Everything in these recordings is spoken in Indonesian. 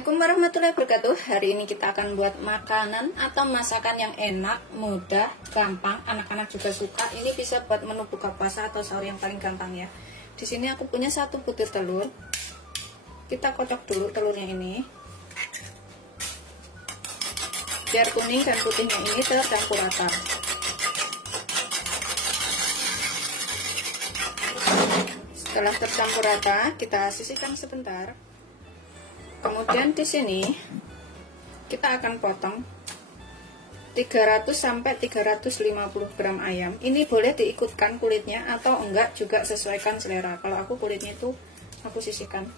Assalamualaikum warahmatullahi wabarakatuh. Hari ini kita akan buat makanan atau masakan yang enak, mudah, gampang, anak-anak juga suka. Ini bisa buat menu buka puasa atau sahur yang paling gampang ya. Di sini aku punya 1 butir telur. Kita kocok dulu telurnya ini. Biar kuning dan putihnya ini tercampur rata. Setelah tercampur rata, kita sisihkan sebentar. Kemudian di sini kita akan potong 300 sampai 350 gram ayam. Ini boleh diikutkan kulitnya atau enggak, juga sesuaikan selera. Kalau aku kulitnya itu aku sisihkan.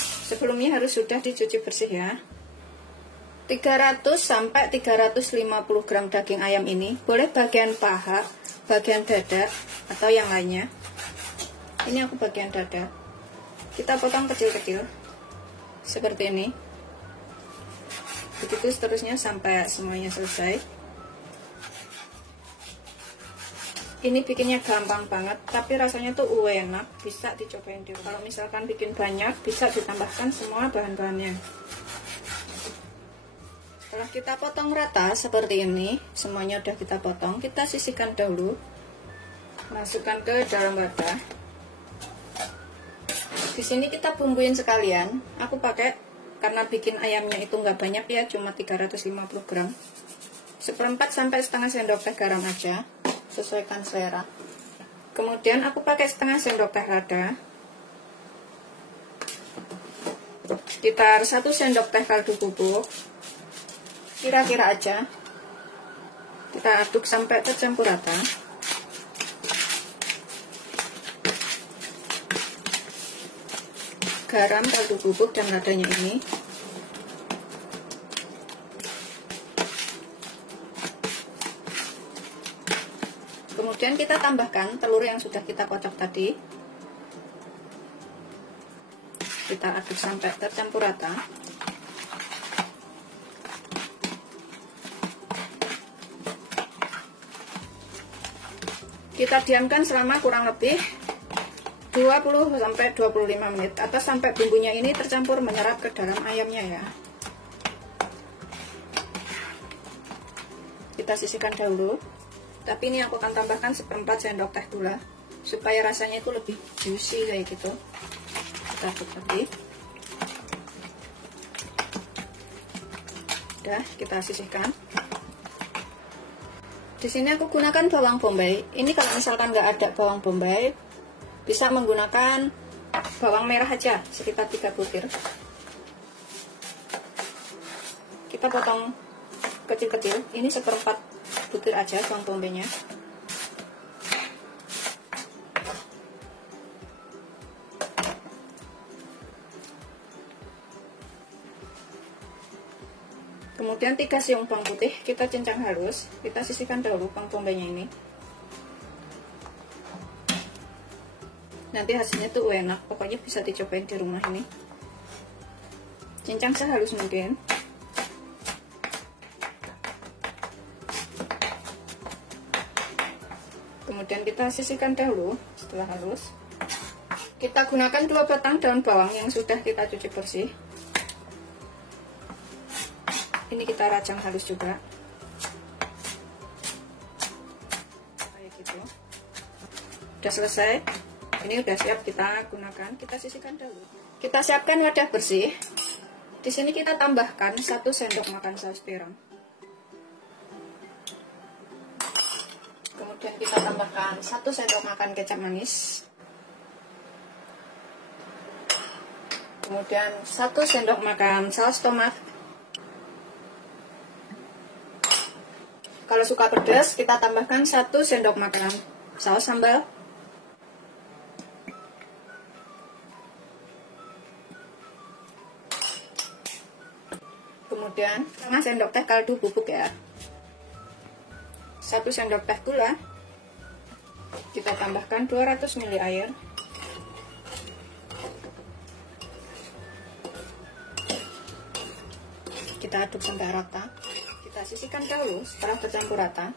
Sebelumnya harus sudah dicuci bersih ya. 300 sampai 350 gram daging ayam ini boleh bagian paha, bagian dada atau yang lainnya. Ini aku bagian dada. Kita potong kecil-kecil seperti ini. Begitu seterusnya sampai semuanya selesai. Ini bikinnya gampang banget, tapi rasanya tuh enak, bisa dicobain dulu. Kalau misalkan bikin banyak, bisa ditambahkan semua bahan-bahannya. Setelah kita potong rata seperti ini, semuanya udah kita potong, kita sisihkan dahulu. Masukkan ke dalam wadah. Di sini kita bumbuin sekalian. Aku pakai, karena bikin ayamnya itu nggak banyak ya, cuma 350 gram. 1/4 sampai setengah sendok teh garam aja, sesuaikan selera. Kemudian aku pakai setengah sendok teh lada. Sekitar 1 sendok teh kaldu bubuk. Kira-kira aja. Kita aduk sampai tercampur rata. Garam, kaldu bubuk, dan ladanya ini. Kemudian kita tambahkan telur yang sudah kita kocok tadi. Kita aduk sampai tercampur rata. Kita diamkan selama kurang lebih 20 sampai 25 menit atau sampai bumbunya ini tercampur menyerap ke dalam ayamnya ya. Kita sisihkan dahulu. Tapi ini aku akan tambahkan 1/4 sendok teh gula supaya rasanya itu lebih juicy kayak gitu. Kita aduk lagi. Udah, kita sisihkan. Di sini aku gunakan bawang bombay. Ini kalau misalkan nggak ada bawang bombay, bisa menggunakan bawang merah aja, sekitar 3 butir. Kita potong kecil-kecil. Ini 1/4 butir aja bawang bombaynya. Kemudian 3 siung bawang putih kita cincang halus. Kita sisihkan dahulu bawang bombaynya ini. Nanti hasilnya tuh enak, pokoknya bisa dicobain di rumah ini. Cincang sehalus mungkin. Kemudian kita sisihkan dahulu. Setelah halus, kita gunakan 2 batang daun bawang yang sudah kita cuci bersih. Ini kita rajang halus juga. Kayak gitu. Udah selesai. Ini udah siap kita gunakan. Kita sisihkan dahulu. Kita siapkan wadah bersih. Di sini kita tambahkan 1 sendok makan saus tiram. Kemudian kita tambahkan 1 sendok makan kecap manis. Kemudian 1 sendok makan saus tomat. Kalau suka pedas, kita tambahkan 1 sendok makan saus sambal. Kemudian setengah sendok teh kaldu bubuk ya. 1 sendok teh gula. Kita tambahkan 200 ml air. Kita aduk sampai rata. Kita sisihkan dahulu setelah tercampur rata.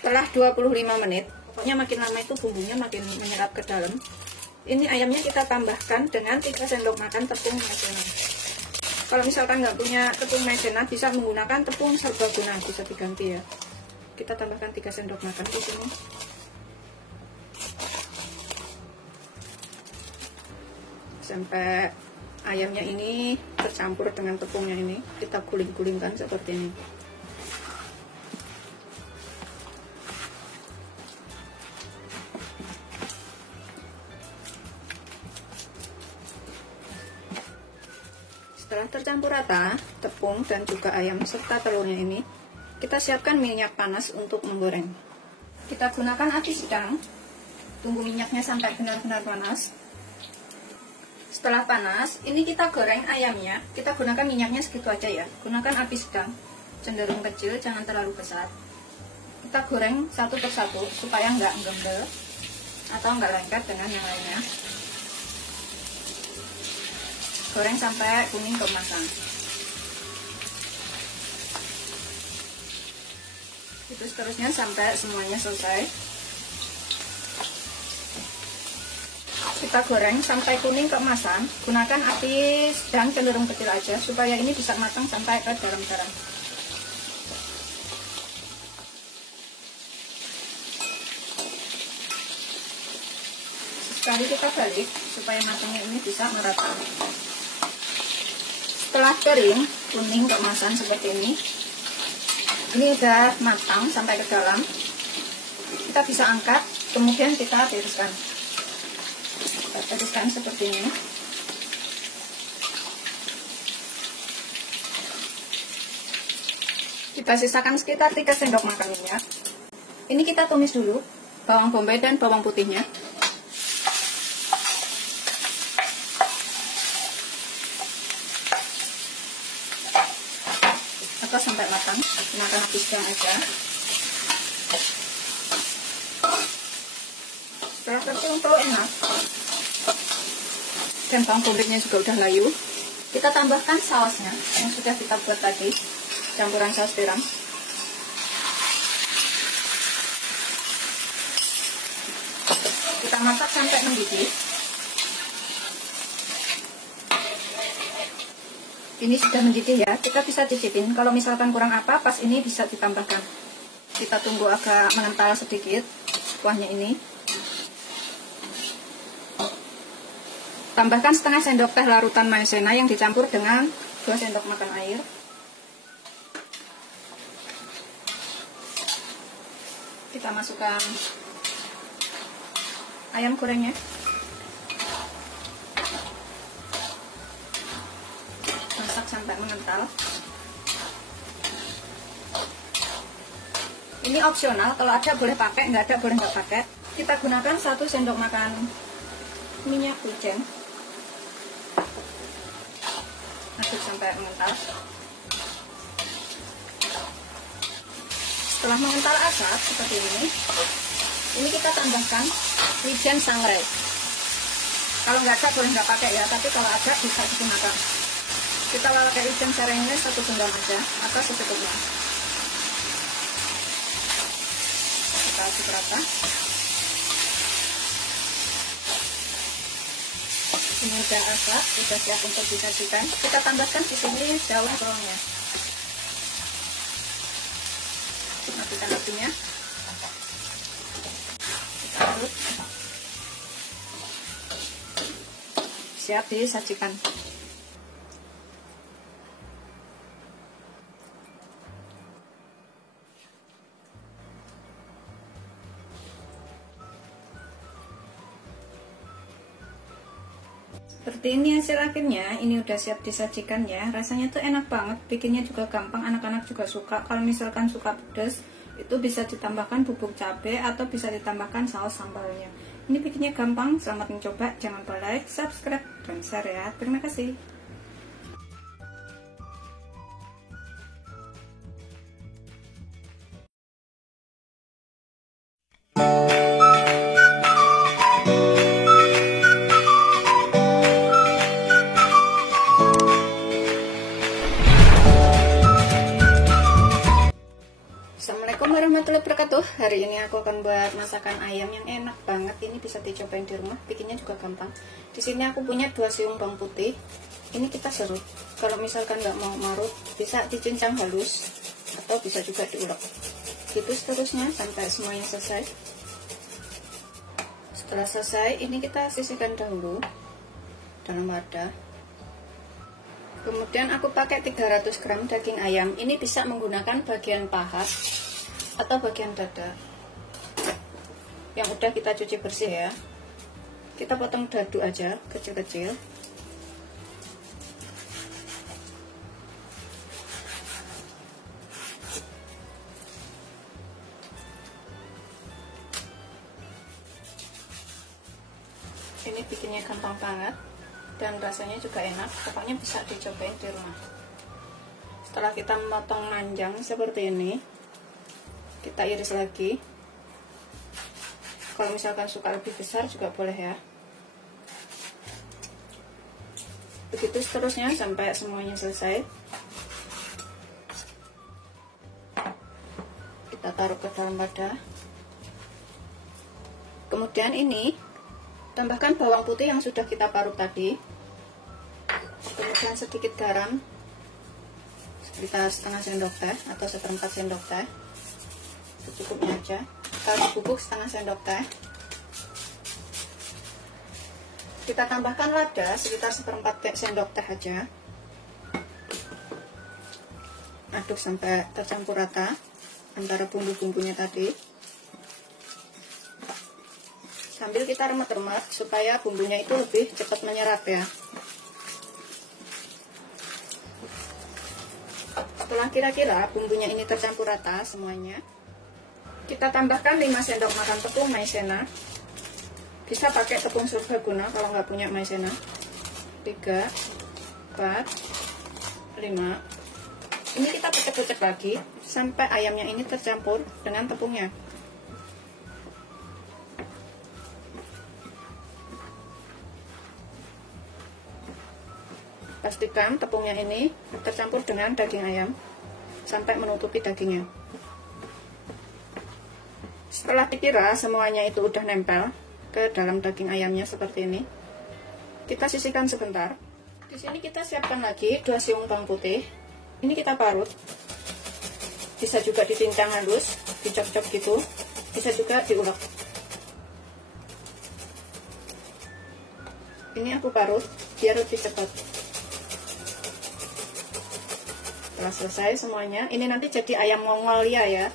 Setelah 25 menit, pokoknya makin lama itu bumbunya makin menyerap ke dalam. ini ayamnya kita tambahkan dengan 3 sendok makan tepung maizena. Kalau misalkan nggak punya tepung maizena, bisa menggunakan tepung serbaguna, bisa diganti ya. Kita tambahkan 3 sendok makan di sini. Sampai ayamnya ini tercampur dengan tepungnya ini, kita guling-gulingkan seperti ini. Setelah tercampur rata tepung dan juga ayam serta telurnya ini, kita siapkan minyak panas untuk menggoreng. Kita gunakan api sedang, tunggu minyaknya sampai benar-benar panas. Setelah panas, ini kita goreng ayamnya. Kita gunakan minyaknya segitu aja ya. Gunakan api sedang, cenderung kecil, jangan terlalu besar. Kita goreng satu persatu supaya nggak gembel atau nggak lengket dengan yang lainnya. Goreng sampai kuning keemasan. Itu seterusnya sampai semuanya selesai. Kita goreng sampai kuning keemasan. Gunakan api sedang cenderung kecil aja supaya ini bisa matang sampai ke dalam garam. Sesekali kita balik supaya matangnya ini bisa merata. Setelah kering, kuning keemasan seperti ini udah matang sampai ke dalam. Kita bisa angkat, kemudian kita tiriskan. Kita tiriskan seperti ini. Kita sisakan sekitar 3 sendok makan minyak. Ini kita tumis dulu bawang bombay dan bawang putihnya. Sampai matang, gunakan api sedang aja. Setelah tertumpul enak dan bawang bombay juga udah layu, kita tambahkan sausnya yang sudah kita buat tadi, campuran saus tiram. Kita masak sampai mendidih. Ini sudah mendidih ya, kita bisa cicipin. Kalau misalkan kurang apa, pas ini bisa ditambahkan. Kita tunggu agak mengental sedikit kuahnya ini. Tambahkan setengah sendok teh larutan maizena yang dicampur dengan 2 sendok makan air. Kita masukkan ayam gorengnya. Masak sampai mengental. Ini opsional, kalau ada boleh pakai, nggak ada boleh nggak pakai. Kita gunakan 1 sendok makan minyak wijen. Aduk sampai mengental. Setelah mengental asap seperti ini kita tambahkan wijen sangrai. Kalau nggak ada boleh nggak pakai ya, tapi kalau ada bisa digunakan. Kita pakai wijen sarainya 1 sendok aja atau secukupnya. Kita aduk rata. Ini udah asap, sudah siap untuk disajikan. Kita tambahkan di sini daun bawangnya. Matikan apinya. Kita aduk. Siap disajikan. Seperti ini hasil akhirnya. Ini udah siap disajikan ya. Rasanya tuh enak banget, bikinnya juga gampang, anak-anak juga suka. Kalau misalkan suka pedas, itu bisa ditambahkan bubuk cabai atau bisa ditambahkan saus sambalnya. Ini bikinnya gampang, selamat mencoba. Jangan lupa like, subscribe, dan share ya. Terima kasih. Assalamualaikum warahmatullahi warahmatullahi wabarakatuh. Hari ini aku akan buat masakan ayam yang enak banget. Ini bisa dicobain di rumah, bikinnya juga gampang. Di sini aku punya 2 siung bawang putih. Ini kita serut. Kalau misalkan nggak mau marut, bisa dicincang halus atau bisa juga diulek. Gitu seterusnya sampai semuanya selesai. Setelah selesai, ini kita sisihkan dahulu dalam wadah. Kemudian aku pakai 300 gram daging ayam. Ini bisa menggunakan bagian paha atau bagian dada yang udah kita cuci bersih ya. Kita potong dadu aja kecil-kecil. Ini bikinnya gampang banget dan rasanya juga enak. Pokoknya bisa dicobain di rumah. Setelah kita memotong panjang seperti ini, kita iris lagi. Kalau misalkan suka lebih besar juga boleh ya. Begitu seterusnya sampai semuanya selesai. Kita taruh ke dalam wadah. Kemudian ini tambahkan bawang putih yang sudah kita parut tadi. Kemudian sedikit garam, sekitar setengah sendok teh atau 1/4 sendok teh. Secukupnya aja. Kalau bubuk setengah sendok teh. Kita tambahkan lada sekitar 1/4 sendok teh aja. Aduk sampai tercampur rata antara bumbu-bumbunya tadi. Sambil kita remet-remet supaya bumbunya itu lebih cepat menyerap ya. Setelah kira-kira bumbunya ini tercampur rata semuanya, kita tambahkan 5 sendok makan tepung maizena. Bisa pakai tepung serbaguna kalau nggak punya maizena. 3, 4, 5. Ini kita kocok-kocok lagi sampai ayamnya ini tercampur dengan tepungnya. Pastikan tepungnya ini tercampur dengan daging ayam sampai menutupi dagingnya. Setelah dikira semuanya itu udah nempel ke dalam daging ayamnya seperti ini, kita sisihkan sebentar. Di sini kita siapkan lagi 2 siung bawang putih. Ini kita parut. Bisa juga dicincang halus, dicop-cop gitu. Bisa juga diulek. Ini aku parut biar lebih cepat. Setelah selesai semuanya, ini nanti jadi ayam Mongolia ya,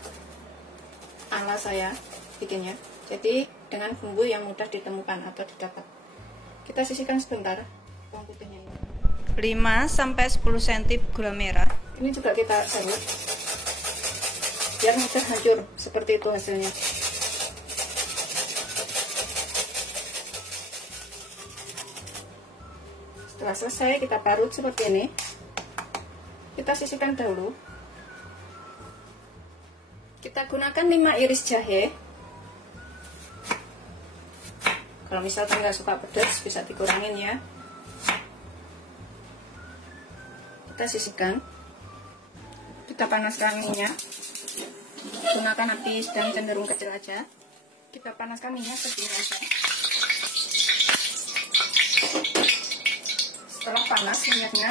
ala saya bikinnya. Jadi dengan bumbu yang mudah ditemukan atau didapat. Kita sisihkan sebentar bawang putihnya ini. 5-10 cm gula merah. Ini juga kita serut biar mudah hancur, seperti itu hasilnya. Setelah selesai kita parut seperti ini. Kita sisihkan dahulu. Kita gunakan 5 iris jahe. Kalau misalkan nggak suka pedas bisa dikurangin ya. Kita sisihkan. Kita panaskan minyak. Gunakan api sedang cenderung kecil aja. Kita panaskan minyak sedikit aja. Setelah panas minyaknya,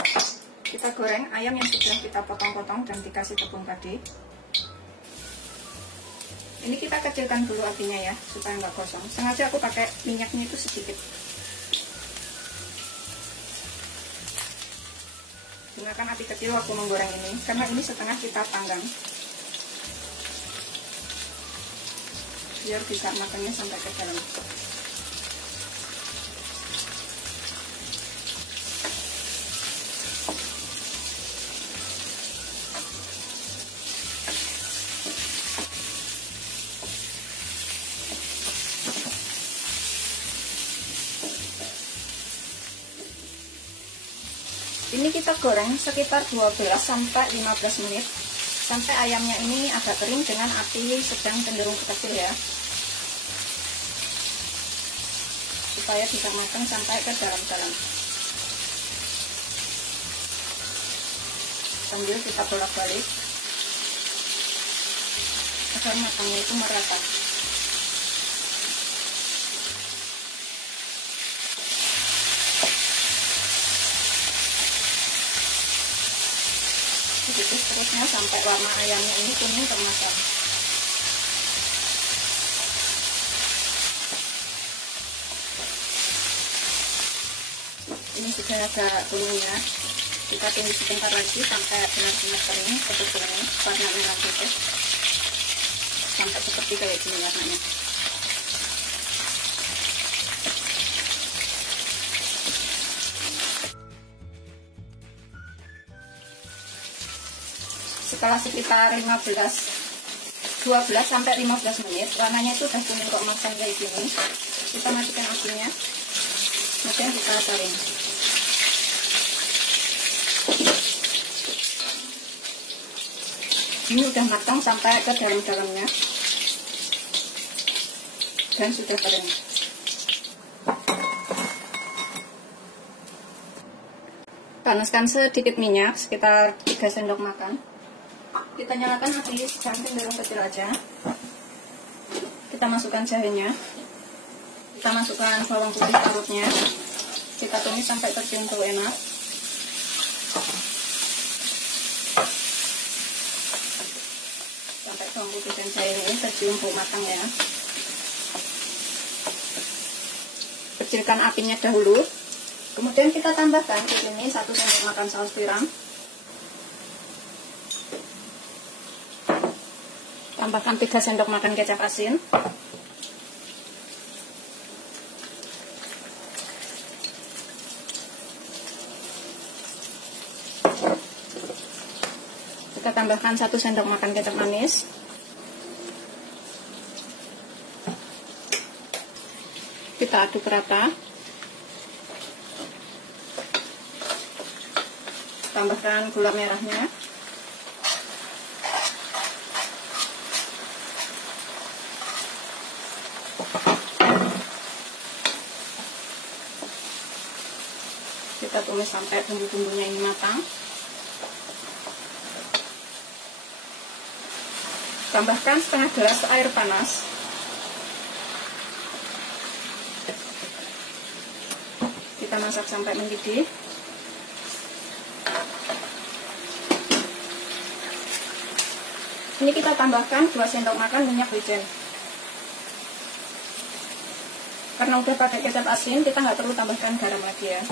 kita goreng ayam yang sudah kita potong-potong dan dikasih tepung tadi. Ini kita kecilkan dulu apinya ya, supaya nggak gosong. Sengaja aku pakai minyaknya itu sedikit. Gunakan api kecil waktu menggoreng ini, karena ini setengah kita panggang. Biar bisa matangnya sampai ke dalam. Ini kita goreng sekitar 12-15 menit sampai ayamnya ini agak kering dengan api sedang cenderung kecil ya, supaya bisa matang sampai ke dalam-dalam. Sambil kita bolak-balik agar matangnya itu merata. Begitu seterusnya sampai warna ayamnya ini kuning keemasan. Ini sudah agak kuningnya, kita tunggu sebentar lagi sampai benar-benar kering seperti ini, warna merah putih, sampai seperti kayak gini warnanya. Setelah sekitar 12 sampai 15 menit, warnanya itu udah kuning keemasan kayak gini. Kita matikan apinya, kemudian kita saring. Ini udah matang sampai ke dalam-dalamnya dan sudah kering. Panaskan sedikit minyak, sekitar 3 sendok makan. Kita nyalakan api sekarang cenderung kecil aja. Kita masukkan jahenya, kita masukkan bawang putih parutnya, kita tumis sampai tercium bau enak. Sampai bawang putih dan jahe ini tercium bau matang ya. Kecilkan apinya dahulu. Kemudian kita tambahkan di sini 1 sendok makan saus tiram. Tambahkan 3 sendok makan kecap asin. Kita tambahkan 1 sendok makan kecap manis. Kita aduk rata. Tambahkan gula merahnya. Kita tumis sampai bumbu-bumbunya ini matang. Tambahkan setengah gelas air panas. Kita masak sampai mendidih. Ini kita tambahkan 2 sendok makan minyak wijen. Karena udah pakai kecap asin, kita nggak perlu tambahkan garam lagi ya.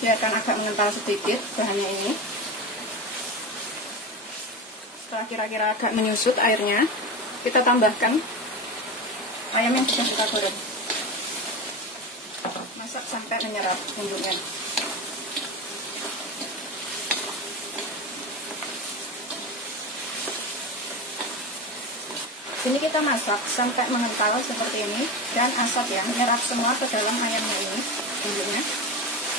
Biarkan agak mengental sedikit bahannya ini. Setelah kira-kira agak menyusut airnya, kita tambahkan ayam yang sudah kita goreng. Masak sampai menyerap bumbunya. Sini kita masak sampai mengental seperti ini dan asap ya menyerap semua ke dalam ayamnya ini bumbunya.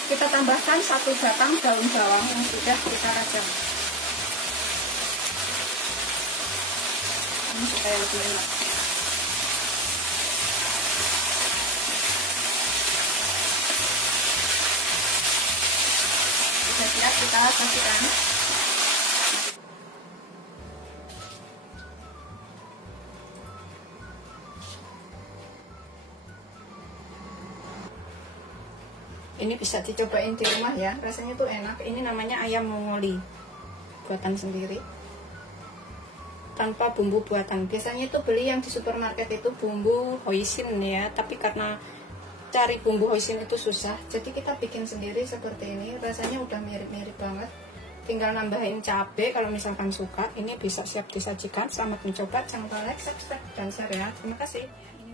Kita tambahkan 1 batang daun bawang yang sudah kita rajang. Ini supaya lebih enak. Sudah siap, kita sajikan. Ini bisa dicobain di rumah ya, rasanya tuh enak. Ini namanya ayam mongoli, buatan sendiri, tanpa bumbu buatan. Biasanya itu beli yang di supermarket itu bumbu hoisin ya, tapi karena cari bumbu hoisin itu susah, jadi kita bikin sendiri seperti ini. Rasanya udah mirip-mirip banget, tinggal nambahin cabai kalau misalkan suka. Ini bisa siap disajikan. Selamat mencoba, jangan lupa like, subscribe, dan share ya. Terima kasih.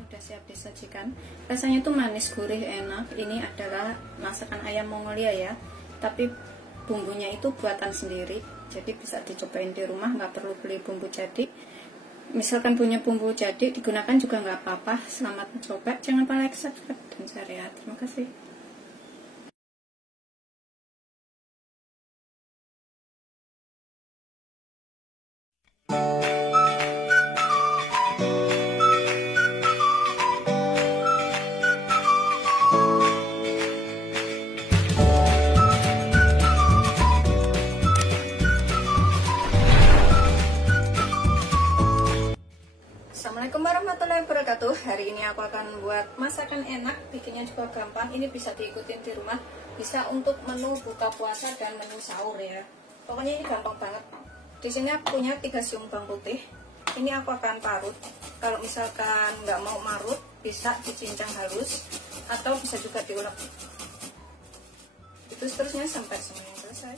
Udah siap disajikan. Rasanya tuh manis, gurih, enak. Ini adalah masakan ayam Mongolia ya, tapi bumbunya itu buatan sendiri, jadi bisa dicobain di rumah, nggak perlu beli bumbu jadi. Misalkan punya bumbu jadi digunakan juga nggak apa-apa. Selamat mencoba, jangan lupa like, subscribe, dan share ya. Terima kasih. aku akan buat masakan enak, bikinnya juga gampang. Ini bisa diikutin di rumah, bisa untuk menu buka puasa dan menu sahur ya. Pokoknya ini gampang banget. Di sini aku punya 3 siung bawang putih. Ini aku akan parut. Kalau misalkan nggak mau marut, bisa dicincang halus atau bisa juga diulek. Itu seterusnya sampai semuanya selesai.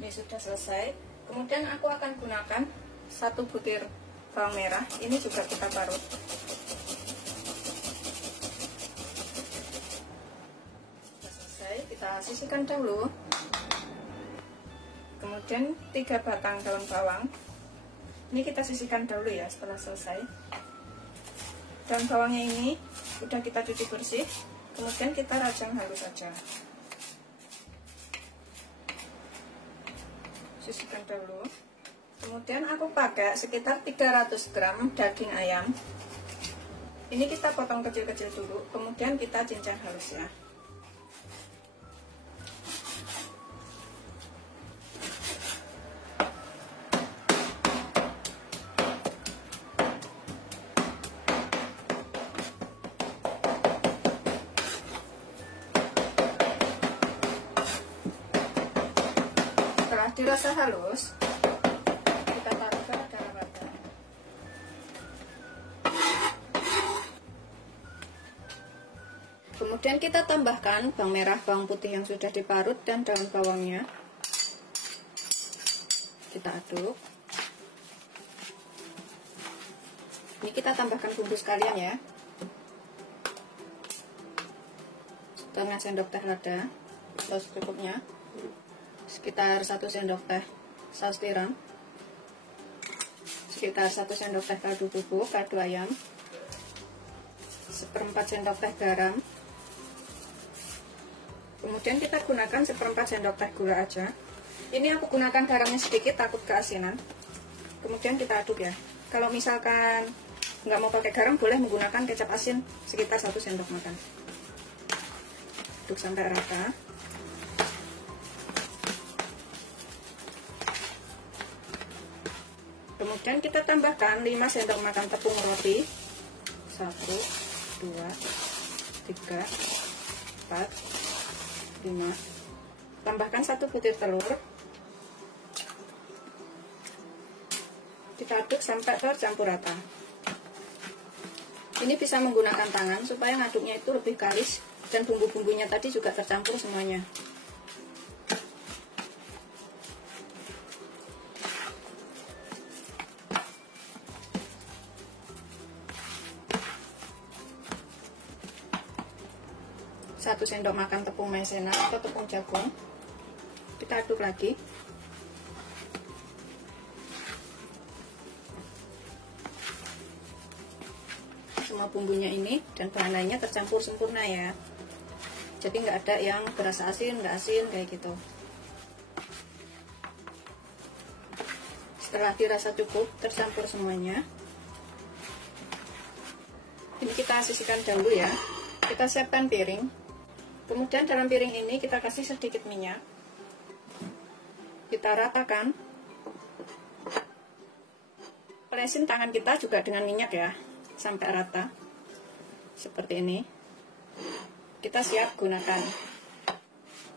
Ini sudah selesai. Kemudian aku akan gunakan 1 butir bawang merah. Ini juga kita parut. Sudah selesai, kita sisihkan dahulu. Kemudian 3 batang daun bawang. Ini kita sisihkan dahulu ya setelah selesai. Daun bawangnya ini sudah kita cuci bersih. Kemudian kita rajang halus saja. Sisihkan dahulu. Kemudian aku pakai sekitar 300 gram daging ayam. Ini kita potong kecil-kecil dulu, kemudian kita cincang halus ya. Setelah dirasa halus, kita taruh ke dalam wadah. Kemudian kita tambahkan bawang merah, bawang putih yang sudah diparut dan daun bawangnya. Kita aduk. Ini kita tambahkan bumbu sekalian ya. Setengah sendok teh lada atau secukupnya. Sekitar 1 sendok teh saus tiram, sekitar 1 sendok teh kaldu bubuk, kaldu ayam, 1/4 sendok teh garam. Kemudian kita gunakan 1/4 sendok teh gula aja. Ini aku gunakan garamnya sedikit, takut keasinan. Kemudian kita aduk ya. Kalau misalkan nggak mau pakai garam, boleh menggunakan kecap asin sekitar 1 sendok makan. Aduk sampai rata. Kemudian kita tambahkan 5 sendok makan tepung roti. 1, 2, 3, 4, 5. Tambahkan 1 butir telur. Kita aduk sampai tercampur rata. Ini bisa menggunakan tangan supaya ngaduknya itu lebih kalis dan bumbu-bumbunya tadi juga tercampur semuanya. Satu sendok makan tepung maizena atau tepung jagung. Kita aduk lagi. Semua bumbunya ini dan bahan lainnya tercampur sempurna ya. Jadi nggak ada yang berasa asin, nggak asin kayak gitu. Setelah dirasa cukup, tercampur semuanya. Ini kita sisihkan dahulu ya. Kita siapkan piring. Kemudian dalam piring ini kita kasih sedikit minyak. Kita ratakan. Olesin tangan kita juga dengan minyak ya, sampai rata. Seperti ini. Kita siap gunakan.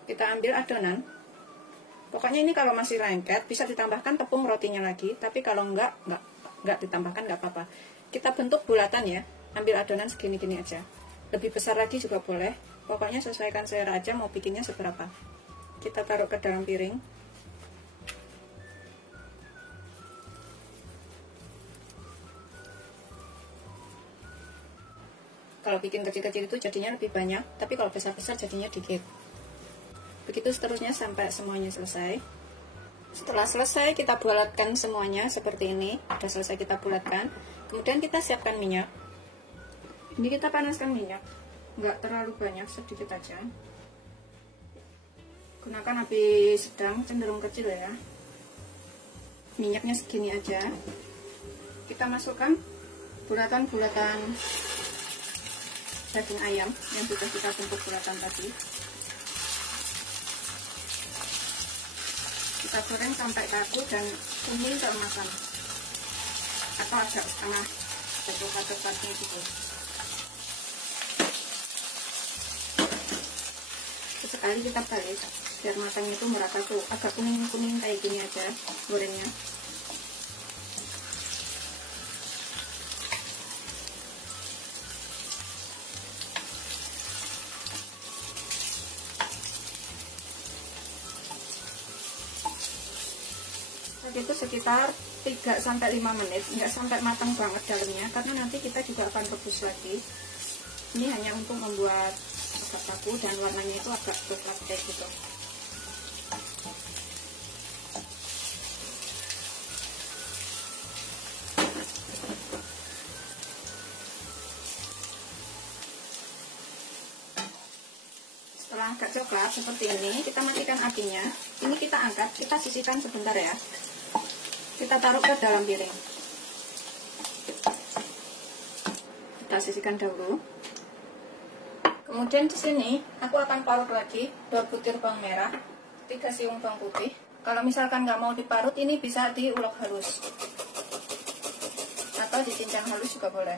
Kita ambil adonan. Pokoknya ini kalau masih lengket bisa ditambahkan tepung rotinya lagi, tapi kalau enggak ditambahkan enggak apa-apa. Kita bentuk bulatan ya. Ambil adonan segini-gini aja. Lebih besar lagi juga boleh. Pokoknya sesuaikan selera aja mau bikinnya seberapa. Kita taruh ke dalam piring. Kalau bikin kecil-kecil itu jadinya lebih banyak, tapi kalau besar-besar jadinya dikit. Begitu seterusnya sampai semuanya selesai. Setelah selesai kita bulatkan semuanya seperti ini. Sudah selesai kita bulatkan. Kemudian kita siapkan minyak. Ini kita panaskan minyak. Nggak terlalu banyak, sedikit aja. Gunakan api sedang, cenderung kecil ya. Minyaknya segini aja. Kita masukkan bulatan-bulatan daging ayam yang sudah kita bentuk bulatan tadi. Kita goreng sampai kaku dan kuning keemasan, atau atau agak setengah coklat-coklatnya gitu. Sekali kita balik biar matangnya itu merata tuh, agak kuning-kuning kayak gini aja gorengnya. Tadi itu sekitar 3-5 menit, nggak sampai matang banget dalamnya karena nanti kita juga akan rebus lagi. Ini hanya untuk membuat agak kaku dan warnanya itu agak coklat kayak gitu. Setelah agak coklat seperti ini, kita matikan apinya. Ini kita angkat, kita sisihkan sebentar ya. Kita taruh ke dalam piring. Kita sisihkan dahulu. Kemudian di sini aku akan parut lagi 2 butir bawang merah, 3 siung bawang putih. Kalau misalkan nggak mau diparut, ini bisa diulek halus atau dicincang halus juga boleh.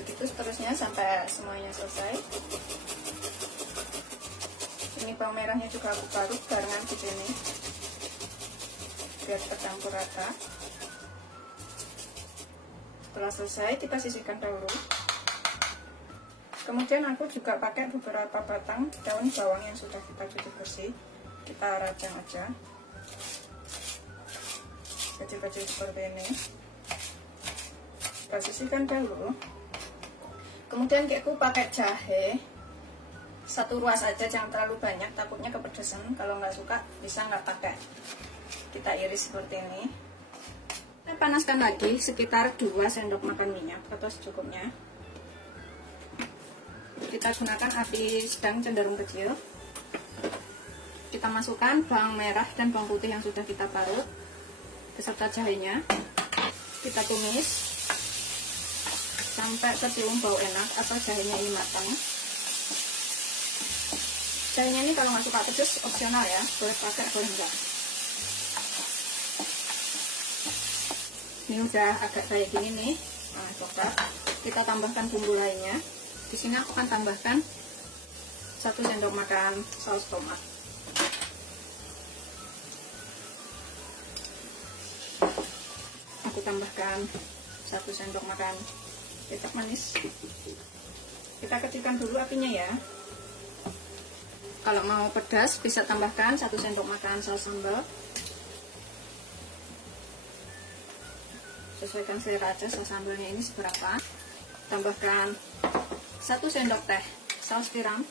Begitu seterusnya sampai semuanya selesai. Ini bawang merahnya juga aku parut barengan di sini biar tercampur rata. Setelah selesai kita sisihkan dahulu. Kemudian aku juga pakai beberapa batang daun bawang yang sudah kita cuci bersih. Kita rajang aja kecil-kecil seperti ini. Kita sisihkan dahulu. Kemudian aku pakai jahe 1 ruas aja, jangan terlalu banyak, takutnya kepedesan. Kalau nggak suka bisa nggak pakai. Kita iris seperti ini. Kita panaskan lagi sekitar 2 sendok makan minyak atau secukupnya. Kita gunakan api sedang cenderung kecil. Kita masukkan bawang merah dan bawang putih yang sudah kita parut beserta jahenya. Kita tumis sampai kecium bau enak atau jahenya ini matang. Jahenya ini kalau nggak suka pedas opsional ya, boleh pakai boleh enggak. Ini udah agak kayak gini nih, coklat. Kita tambahkan bumbu lainnya. Di sini aku akan tambahkan 1 sendok makan saus tomat. Aku tambahkan 1 sendok makan kecap manis. Kita kecilkan dulu apinya ya. Kalau mau pedas bisa tambahkan 1 sendok makan saus sambal. Sesuaikan selera aja saus sambalnya ini seberapa. Tambahkan 1 sendok teh saus tiram,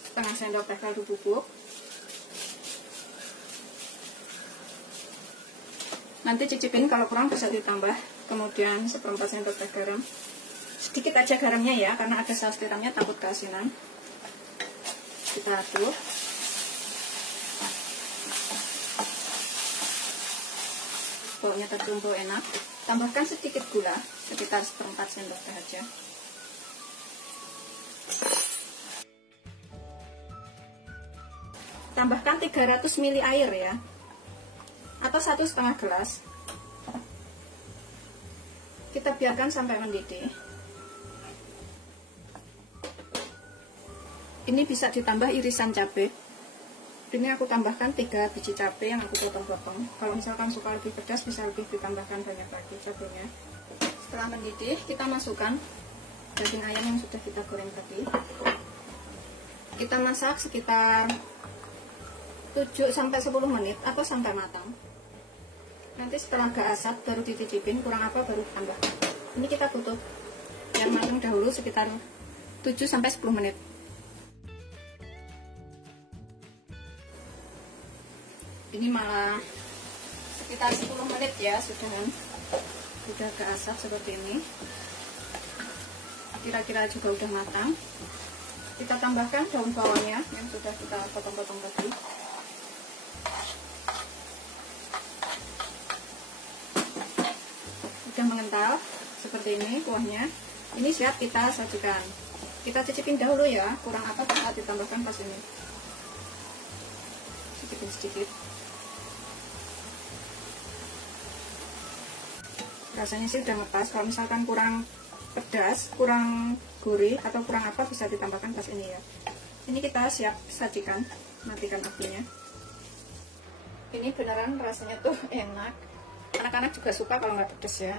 setengah sendok teh kaldu bubuk. Nanti cicipin, kalau kurang bisa ditambah. Kemudian 1/4 sendok teh garam, sedikit aja garamnya ya karena ada saus tiramnya, takut keasinan. Kita aduk. Baunya tercium bau enak. Tambahkan sedikit gula, sekitar 1/4 sendok teh aja. Tambahkan 300 ml air ya, atau 1,5 gelas. Kita biarkan sampai mendidih. Ini bisa ditambah irisan cabai. Ini aku tambahkan 3 biji cabai yang aku potong-potong. Kalau misalkan suka lebih pedas bisa lebih ditambahkan banyak lagi cabainya. Setelah mendidih, kita masukkan daging ayam yang sudah kita goreng tadi. Kita masak sekitar 7-10 menit atau sampai matang. Nanti setelah gak asap baru dicicipin, kurang apa baru tambahkan. Ini kita tutup biar matang dahulu sekitar 7-10 menit. Ini malah sekitar 10 menit ya, sudah ke asap seperti ini. Kira-kira juga udah matang. Kita tambahkan daun bawangnya yang sudah kita potong-potong tadi. Udah mengental seperti ini kuahnya. Ini siap kita sajikan. Kita cicipin dahulu ya, kurang apa bisa ditambahkan pas ini. Sedikit-sedikit. Rasanya sih udah ngepas. Kalau misalkan kurang pedas, kurang gurih atau kurang apa, bisa ditambahkan pas ini ya. Ini kita siap sajikan, matikan apinya. Ini beneran rasanya tuh enak. Anak-anak juga suka kalau nggak pedas ya.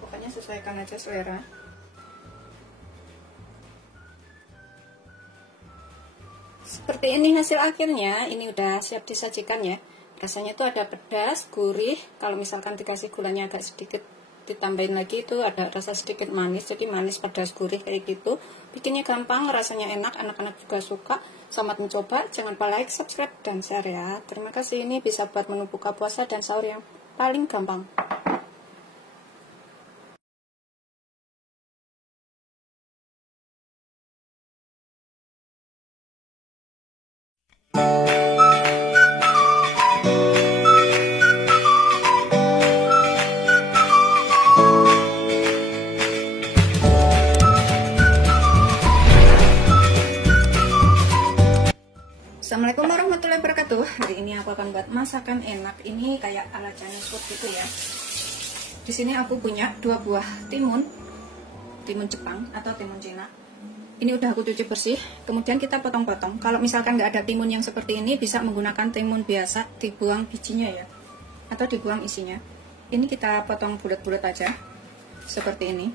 Pokoknya sesuaikan aja selera. Seperti ini hasil akhirnya. Ini udah siap disajikan ya. Rasanya tuh ada pedas, gurih. Kalau misalkan dikasih gulanya agak sedikit ditambahin lagi, itu ada rasa sedikit manis. Jadi manis, pedas, gurih kayak gitu. Bikinnya gampang, rasanya enak, anak-anak juga suka. Selamat mencoba. Jangan lupa like, subscribe, dan share ya. Terima kasih. Ini bisa buat menu buka puasa dan sahur yang paling gampang. Assalamualaikum warahmatullahi wabarakatuh. Hari ini aku akan buat masakan enak. Ini kayak ala Chinese food gitu ya. Di sini aku punya 2 buah timun Jepang atau timun Cina. Ini udah aku cuci bersih. Kemudian kita potong-potong. Kalau misalkan nggak ada timun yang seperti ini, bisa menggunakan timun biasa, dibuang bijinya ya, atau dibuang isinya. Ini kita potong bulat-bulat aja, seperti ini.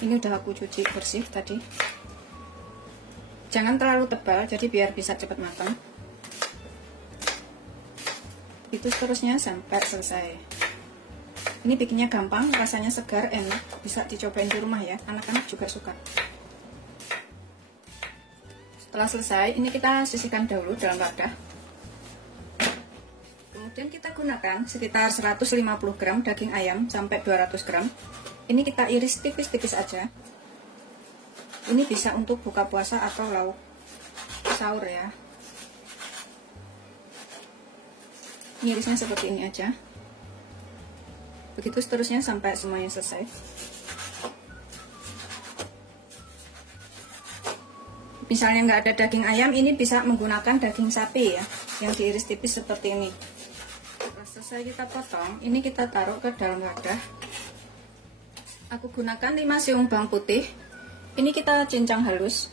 Ini udah aku cuci bersih tadi. Jangan terlalu tebal, jadi biar bisa cepat matang. Itu seterusnya sampai selesai. Ini bikinnya gampang, rasanya segar, enak. Bisa dicobain di rumah ya, anak-anak juga suka. Setelah selesai, ini kita sisihkan dahulu dalam wadah. Kemudian kita gunakan sekitar 150 gram daging ayam sampai 200 gram. Ini kita iris tipis-tipis aja. Ini bisa untuk buka puasa atau lauk sahur ya. Irisnya seperti ini aja. Begitu seterusnya sampai semuanya selesai. Misalnya nggak ada daging ayam, ini bisa menggunakan daging sapi ya, yang diiris tipis seperti ini. Setelah selesai kita potong, ini kita taruh ke dalam wadah. Aku gunakan 5 siung bawang putih. Ini kita cincang halus.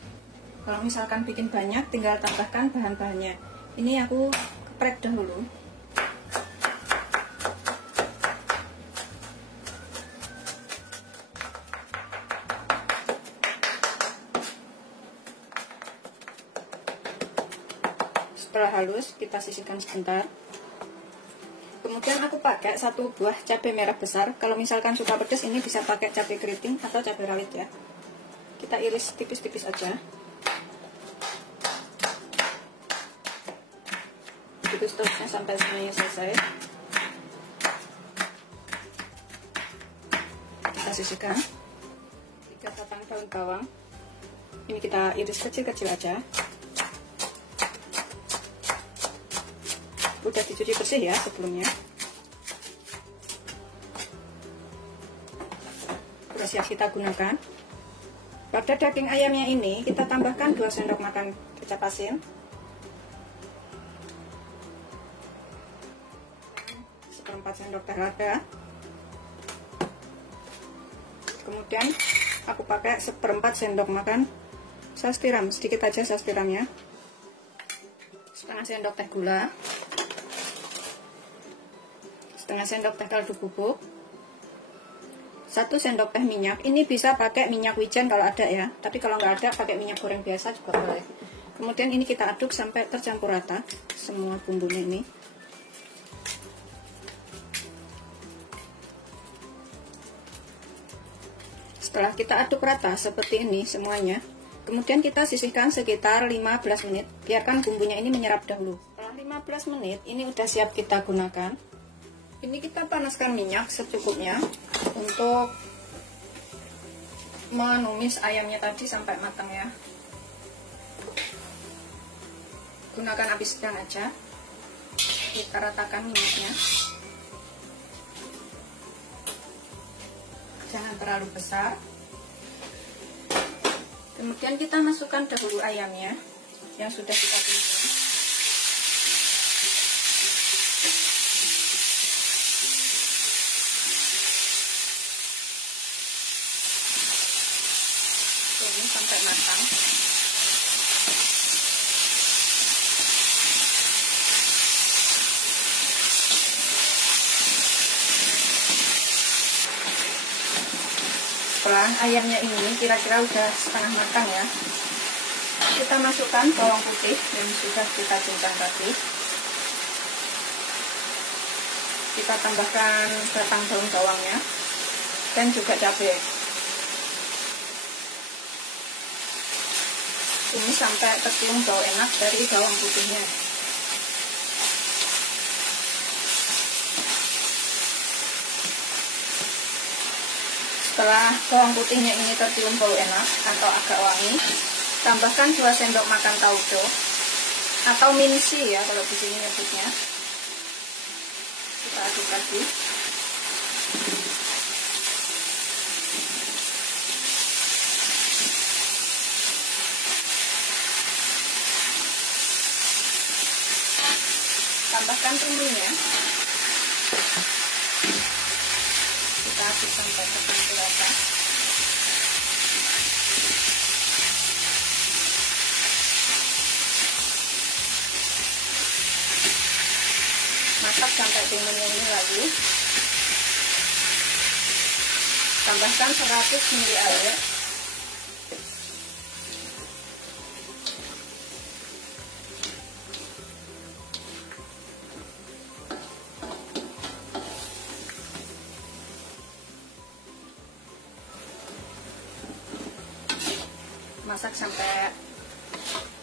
Kalau misalkan bikin banyak, tinggal tambahkan bahan-bahannya. Ini aku geprek dahulu. Setelah halus, kita sisihkan sebentar. Kemudian aku pakai 1 buah cabai merah besar. Kalau misalkan suka pedas, ini bisa pakai cabai keriting atau cabai rawit ya. Kita iris tipis-tipis aja. Begitu seterusnya sampai semuanya selesai. Kita sisihkan 3 batang daun bawang. Ini kita iris kecil-kecil aja. Udah dicuci bersih ya sebelumnya. Udah siap kita gunakan. Pada daging ayamnya ini kita tambahkan 2 sendok makan kecap asin, 1/4 sendok teh lada. Kemudian aku pakai 1/4 sendok makan saus tiram, sedikit aja saus tiramnya. 1/2 sendok teh gula, 1/2 sendok teh kaldu bubuk, 1 sendok teh minyak. Ini bisa pakai minyak wijen kalau ada ya, tapi kalau nggak ada pakai minyak goreng biasa juga boleh. Kemudian ini kita aduk sampai tercampur rata semua bumbunya ini. Setelah kita aduk rata seperti ini semuanya, kemudian kita sisihkan sekitar 15 menit. Biarkan bumbunya ini menyerap dahulu. Setelah 15 menit ini udah siap kita gunakan. Ini kita panaskan minyak secukupnya untuk menumis ayamnya tadi sampai matang ya. Gunakan api sedang aja. Kita ratakan minyaknya. Jangan terlalu besar. Kemudian kita masukkan dahulu ayamnya yang sudah kita timbun. Ini sampai matang. Setelah ayamnya ini kira-kira udah setengah matang ya, kita masukkan bawang putih yang sudah kita cincang tadi. Kita tambahkan batang daun bawangnya dan juga cabai. Ini sampai tercium bau enak dari bawang putihnya. Setelah bawang putihnya ini tercium bau enak atau agak wangi, tambahkan 2 sendok makan tauco atau minsi ya kalau di sini nyebutnya. Kita aduk lagi. Tambahkan bumbunya. Kita aduk sampai tercampur rata. Masak sampai timunnya ini lagi. Tambahkan 100 ml air. Masak sampai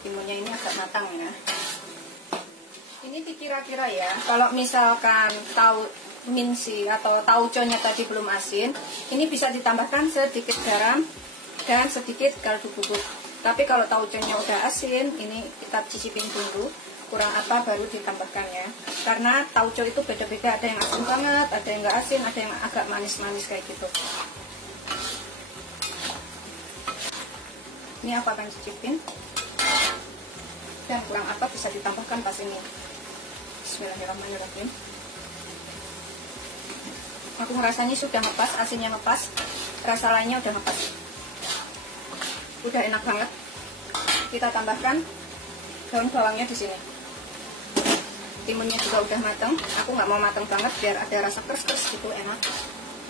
timunnya ini agak matang ya. Ini kira-kira ya, kalau misalkan minsi atau tauconya tadi belum asin, ini bisa ditambahkan sedikit garam dan sedikit kaldu bubuk. Tapi kalau tauconya udah asin, ini kita cicipin dulu kurang apa baru ditambahkannya. Karena tauco itu beda-beda, ada yang asin banget, ada yang nggak asin, ada yang agak manis-manis kayak gitu. Ini aku akan cicipin, dan kurang apa bisa ditambahkan pas ini. Bismillahirrahmanirrahim. Aku ngerasanya sudah ngepas, asinnya ngepas, rasa lainnya udah ngepas, udah enak banget. Kita tambahkan daun bawangnya di sini. Timunnya juga udah matang. Aku nggak mau matang banget biar ada rasa kers-kers gitu, enak.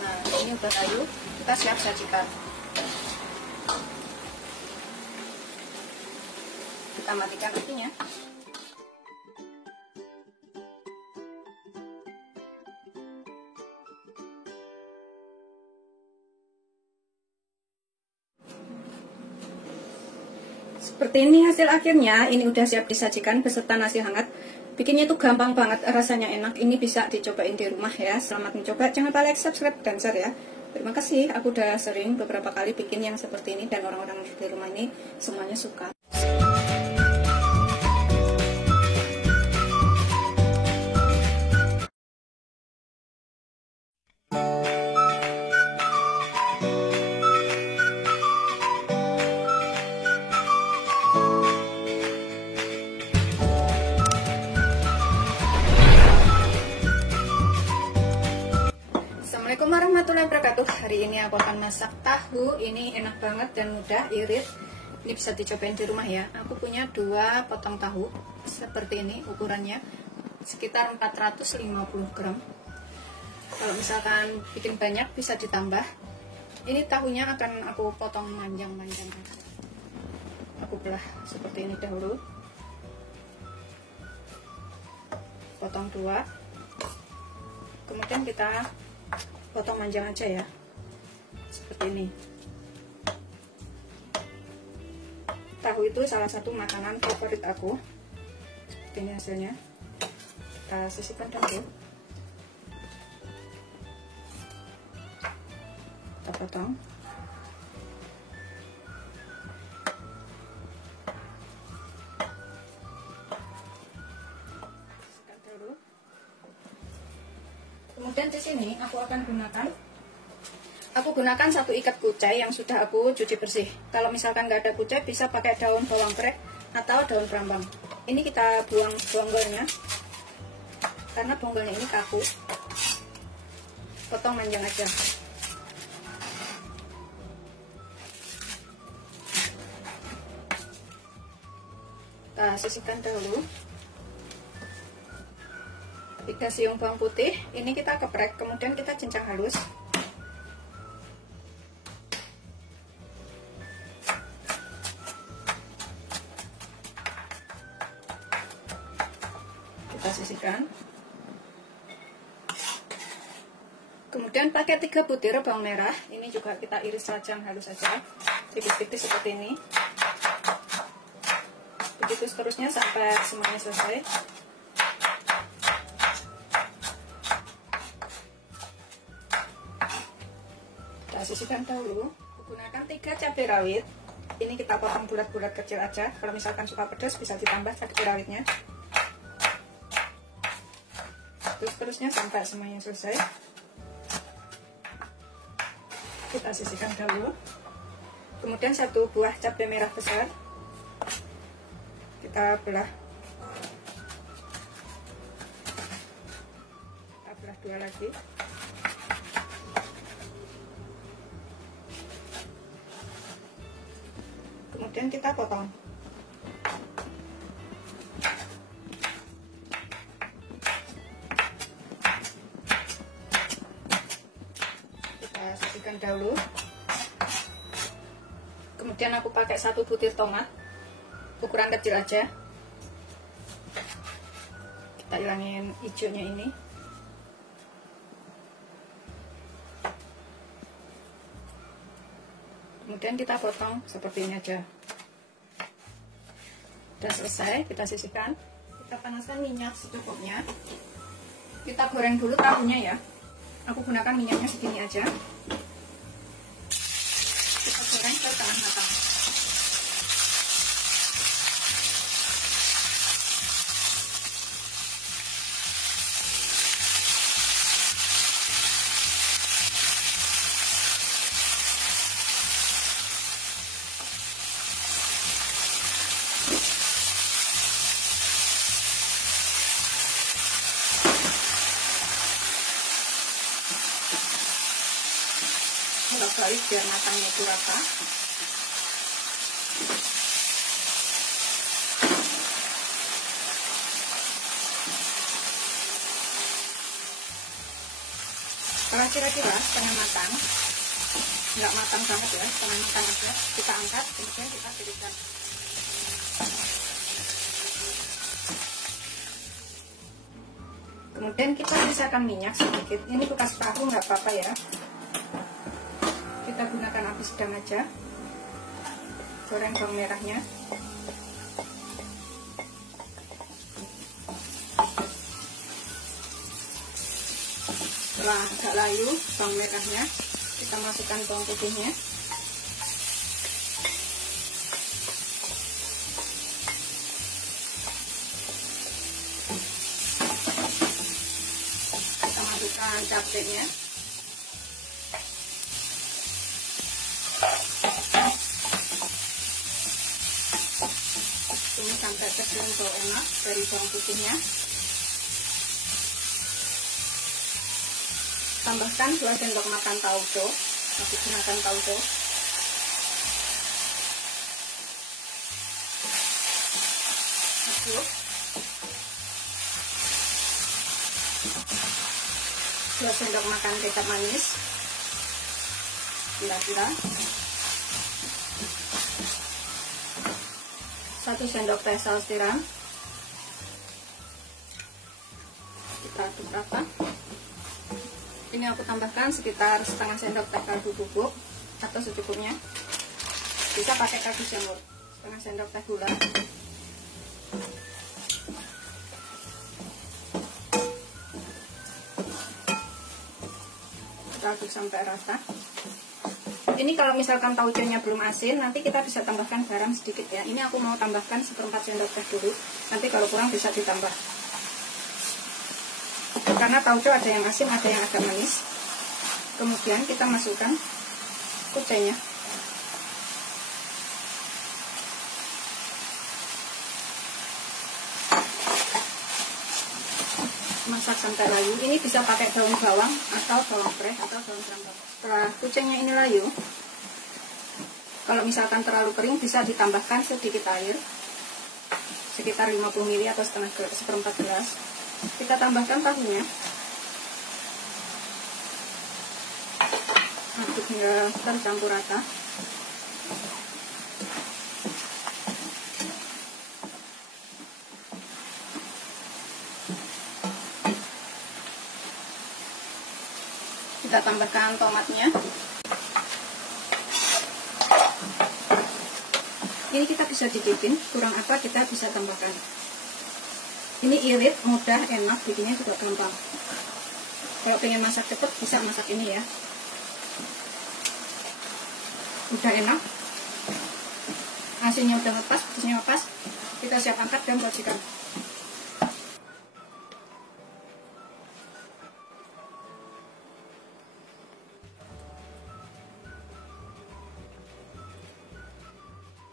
Nah ini udah layu, kita siap sajikan. Kita matikan apinya. Seperti ini hasil akhirnya. Ini udah siap disajikan beserta nasi hangat. Bikinnya itu gampang banget, rasanya enak. Ini bisa dicobain di rumah ya. Selamat mencoba. Jangan lupa like, subscribe, dan share ya. Terima kasih. Aku udah sering beberapa kali bikin yang seperti ini dan orang-orang di rumah ini semuanya suka. Assalamualaikum warahmatullahi wabarakatuh. Hari ini aku akan masak tahu. Ini enak banget dan mudah, irit. Ini bisa dicobain di rumah ya. Aku punya 2 potong tahu seperti ini ukurannya, sekitar 450 gram. Kalau misalkan bikin banyak bisa ditambah. Ini tahunya akan aku potong panjang-panjang. Aku belah seperti ini dahulu. Potong 2. Kemudian kita potong panjang aja ya, seperti ini. Tahu itu salah satu makanan favorit aku. Seperti ini hasilnya. Kita sisihkan dulu. Kita potong. Sisihkan dulu. Kemudian di sini aku gunakan 1 ikat kucai yang sudah aku cuci bersih. Kalau misalkan nggak ada kucai bisa pakai daun bawang krek atau daun brambang. Ini kita buang bonggolnya karena bonggolnya ini kaku. Potong panjang aja. kita sisihkan dahulu. 3 siung bawang putih, ini kita geprek, kemudian kita cincang halus. Kita sisihkan. Kemudian pakai 3 butir bawang merah, ini juga kita iris lajang halus saja, tipis-tipis seperti ini. Begitu seterusnya sampai semuanya selesai. Kita sisihkan dahulu. Gunakan 3 cabai rawit. Ini kita potong bulat-bulat kecil aja. Kalau misalkan suka pedas bisa ditambah cabai rawitnya. Terus seterusnya sampai semuanya selesai. Kita sisihkan dahulu. Kemudian 1 buah cabai merah besar, kita belah 2 lagi. Kemudian kita potong. Sisihkan dahulu. Kemudian aku pakai 1 butir tomat, ukuran kecil aja. Kita hilangin hijaunya ini. Kemudian kita potong seperti ini aja. Sudah selesai, kita sisihkan. Kita panaskan minyak secukupnya. Kita goreng dulu tahunya ya. Aku gunakan minyaknya segini aja. Kita goreng ke tengah matang. Bolak-balik biar matangnya itu rata. Kalau kira-kira setengah matang, nggak matang banget ya, setengah matang aja, kita angkat, kemudian kita tiriskan. Kemudian kita sisakan minyak sedikit. Ini bekas paku nggak apa-apa ya. Kita gunakan api sedang aja. Goreng bawang merahnya. Setelah agak layu bawang merahnya, kita masukkan bawang putihnya. Kita masukkan cabenya. Ini sampai tercium bau enak dari bawang putihnya. Tambahkan 2 sendok makan tauco. Aku gunakan tauco. Aduk. 2 sendok makan kecap manis. Kira-kira 1 sendok teh saus tiram. Kita aduk rata. Ini aku tambahkan sekitar setengah sendok teh kaldu bubuk atau secukupnya. Bisa pakai kaldu jamur. Setengah sendok teh gula. Kita aduk sampai rata. Ini kalau misalkan tauconya belum asin, nanti kita bisa tambahkan garam sedikit ya. Ini aku mau tambahkan 1/4 sendok teh dulu. Nanti kalau kurang bisa ditambah. Karena tauco ada yang asin, ada yang agak manis. Kemudian kita masukkan kucainya. Masak sampai layu. Ini bisa pakai daun bawang atau bawang preh atau daun serambau. Setelah kucingnya ini layu, kalau misalkan terlalu kering bisa ditambahkan sedikit air sekitar 50 ml atau seperempat gelas. Kita tambahkan tahunya, aduk hingga tercampur rata. Kita tambahkan tomatnya. Ini kita bisa didipin, kurang apa kita bisa tambahkan. Ini irit, mudah, enak, bikinnya juga gampang. Kalau pengen masak cepat bisa masak ini ya. Udah enak, asinnya udah lepas, pedasnya lepas. Kita siap angkat dan sajikan.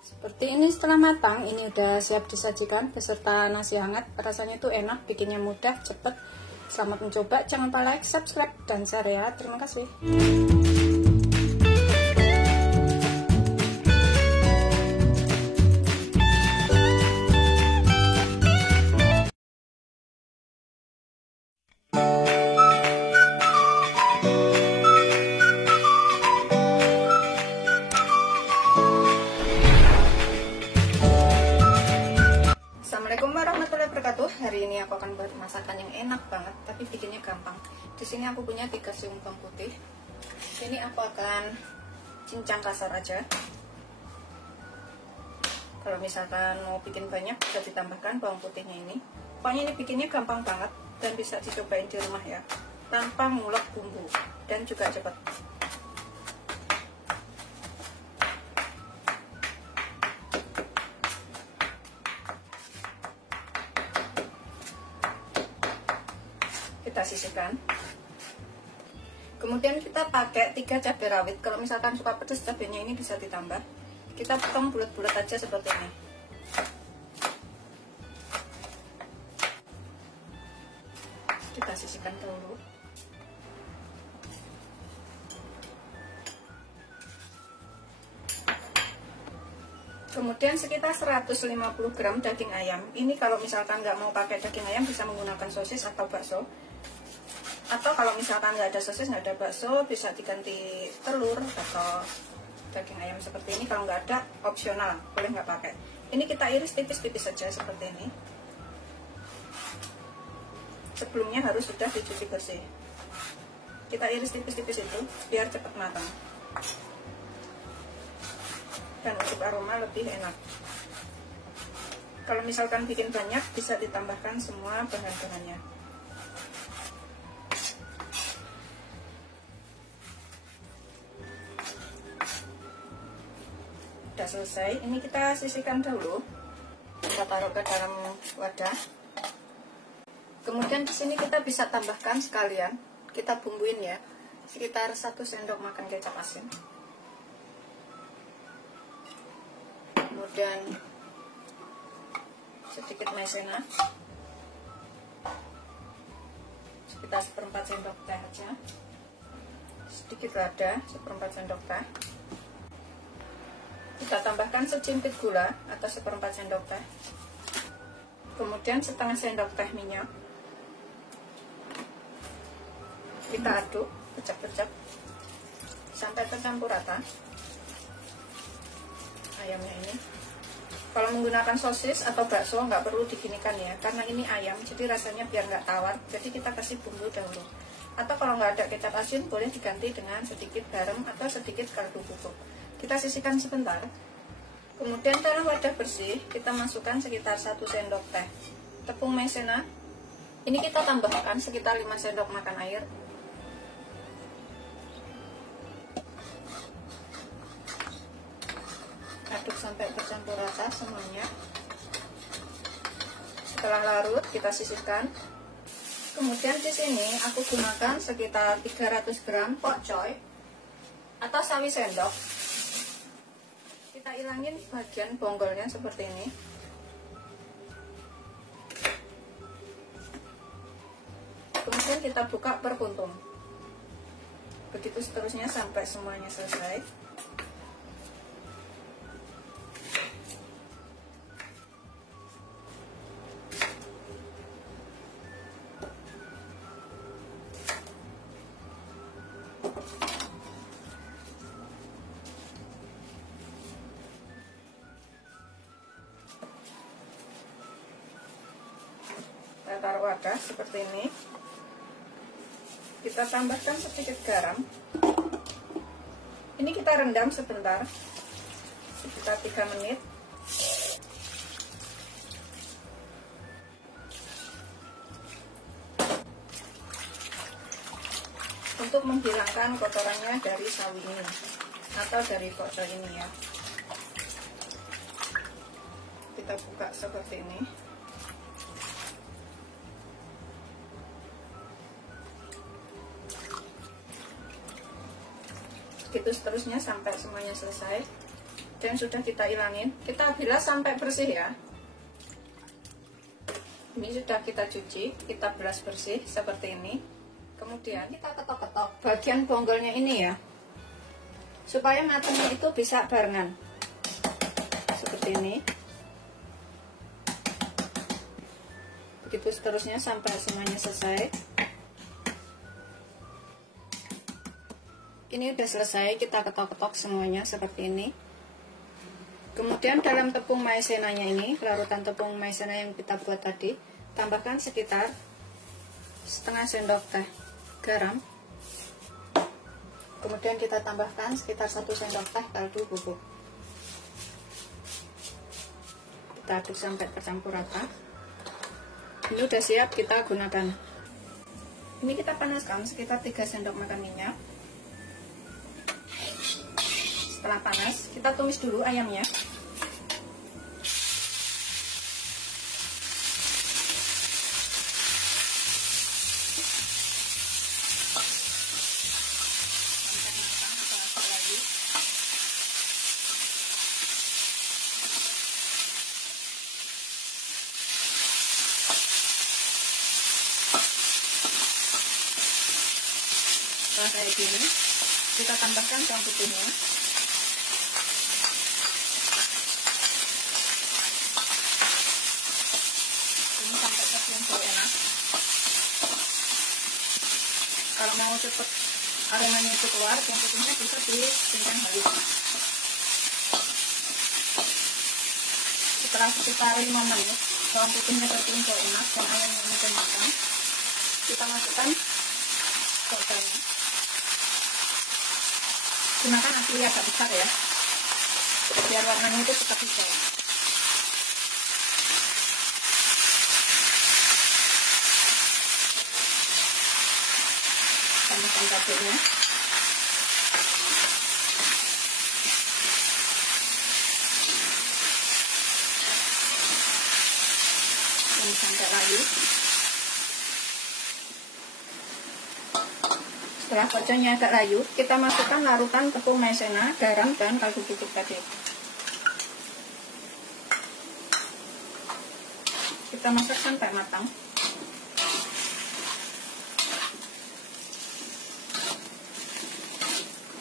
Seperti ini setelah matang, ini udah siap disajikan beserta nasi hangat. Rasanya tuh enak, bikinnya mudah, cepet. Selamat mencoba, jangan lupa like, subscribe, dan share ya. Terima kasih. Assalamualaikum warahmatullahi wabarakatuh. Hari ini aku akan buat masakan yang enak banget, tapi bikinnya gampang. Di sini aku punya 3 siung bawang putih. Ini aku akan cincang kasar aja. Kalau misalkan mau bikin banyak, bisa ditambahkan bawang putihnya ini. Pokoknya ini bikinnya gampang banget dan bisa dicobain di rumah ya, tanpa ngulek bumbu dan juga cepat. Kita sisihkan. Kemudian kita pakai 3 cabai rawit. Kalau misalkan suka pedas, cabainya ini bisa ditambah. Kita potong bulat-bulat aja seperti ini. Kita sisihkan dulu. Kemudian sekitar 150 gram daging ayam. Ini kalau misalkan nggak mau pakai daging ayam, bisa menggunakan sosis atau bakso. Atau kalau misalkan nggak ada sosis, nggak ada bakso, bisa diganti telur atau daging ayam seperti ini. Kalau nggak ada, opsional, boleh nggak pakai. Ini kita iris tipis-tipis saja seperti ini. Sebelumnya harus sudah dicuci bersih. Kita iris tipis-tipis itu biar cepat matang dan untuk aroma lebih enak. Kalau misalkan bikin banyak, bisa ditambahkan semua bahan-bahannya. Udah selesai, ini kita sisihkan dulu. Kita taruh ke dalam wadah. Kemudian di sini kita bisa tambahkan sekalian, kita bumbuin ya, sekitar 1 sendok makan kecap asin. Kemudian sedikit maizena, sekitar 1/4 sendok teh aja. Sedikit lada, 1/4 sendok teh. Kita tambahkan sejimpit gula atau 1/4 sendok teh. Kemudian setengah sendok teh minyak. Kita aduk, pecah-pecah sampai tercampur rata ayamnya ini. Kalau menggunakan sosis atau bakso nggak perlu diginikan ya, karena ini ayam, jadi rasanya biar nggak tawar. Jadi kita kasih bumbu dahulu. Atau kalau nggak ada kecap asin, boleh diganti dengan sedikit garam atau sedikit kaldu bubuk. Kita sisihkan sebentar. Kemudian dalam wadah bersih kita masukkan sekitar 1 sendok teh tepung maizena. Ini kita tambahkan sekitar 5 sendok makan air. Aduk sampai bercampur rata semuanya. Setelah larut kita sisihkan. Kemudian di sini aku gunakan sekitar 300 gram pokcoy atau sawi sendok. Kita ilangin bagian bonggolnya seperti ini. Kemudian kita buka per kuntung. Begitu seterusnya sampai semuanya selesai. taruh wadah seperti ini. Kita tambahkan sedikit garam. Ini kita rendam sebentar, sekitar 3 menit. Untuk menghilangkan kotorannya dari sawi ini atau dari pocong ini ya. Kita buka seperti ini. Gitu seterusnya sampai semuanya selesai dan sudah kita ilangin. Kita bilas sampai bersih ya. Ini sudah kita cuci, kita bilas bersih seperti ini. Kemudian kita ketok-ketok bagian bonggolnya ini ya, supaya matangnya itu bisa barengan seperti ini. Begitu seterusnya sampai semuanya selesai. Ini udah selesai, kita ketok-ketok semuanya seperti ini. Kemudian dalam tepung maizenanya ini, larutan tepung maizena yang kita buat tadi, tambahkan sekitar setengah sendok teh garam. Kemudian kita tambahkan sekitar 1 sendok teh kaldu bubuk. Kita aduk sampai tercampur rata. Ini udah siap kita gunakan. Ini kita panaskan sekitar 3 sendok makan minyak. Setelah panas, kita tumis dulu ayamnya. Setelah kayak gini, kita tambahkan bawang putihnya. Ini sampai tercampur enak. Kalau mau cepet aromanya itu keluar, bawang putihnya bisa dikeringkan halus. Setelah sekitar 5 menit, bawang putihnya tercampur enak dan ayamnya ini matang, kita masukkan koktelnya. Gunakan api agak besar ya, biar warnanya itu tetap hijau. Tambahkan cabenya. Ini sampai layu. Setelah pocongnya agak layu, kita masukkan larutan tepung maizena, garam, dan kaldu bubuk tadi. Kita masak sampai matang.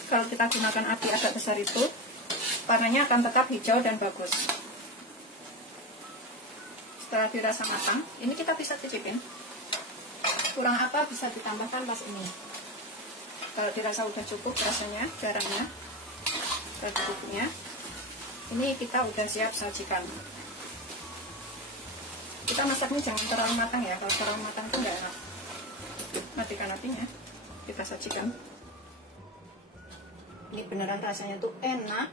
Kalau kita gunakan api agak besar itu, warnanya akan tetap hijau dan bagus. Setelah dirasa matang, ini kita bisa cicipin. Kurang apa bisa ditambahkan pas ini. Kalau dirasa udah cukup rasanya, garamnya, kaldu bubuknya, ini kita udah siap sajikan. Kita masaknya jangan terlalu matang ya, kalau terlalu matang itu nggak enak. Matikan apinya, kita sajikan. Ini beneran rasanya tuh enak,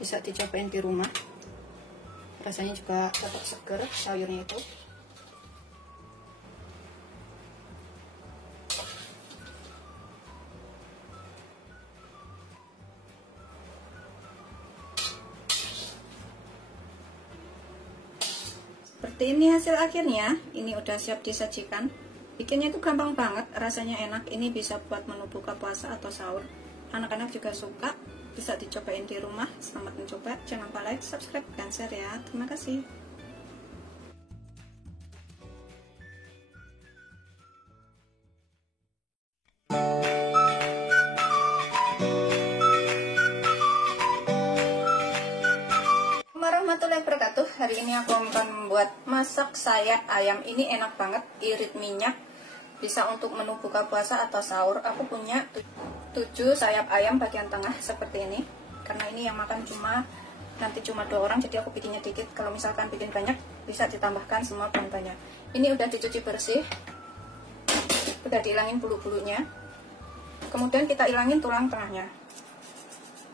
bisa dicobain di rumah. Rasanya juga tetap seger sayurnya itu. Seperti ini hasil akhirnya. Ini udah siap disajikan. Bikinnya itu gampang banget, rasanya enak. Ini bisa buat menu buka puasa atau sahur. Anak-anak juga suka, bisa dicobain di rumah. Selamat mencoba, jangan lupa like, subscribe, dan share ya. Terima kasih. Warahmatullahi wabarakatuh. Hari ini aku akan membuat masak sayap ayam. Ini enak banget, irit minyak, bisa untuk menu buka puasa atau sahur. Aku punya 7 sayap ayam bagian tengah seperti ini. Karena ini yang makan nanti cuma 2 orang, jadi aku bikinnya dikit. Kalau misalkan bikin banyak, bisa ditambahkan semua bahan-bahannya. Ini udah dicuci bersih, udah dihilangin bulu-bulunya. Kemudian kita ilangin tulang tengahnya.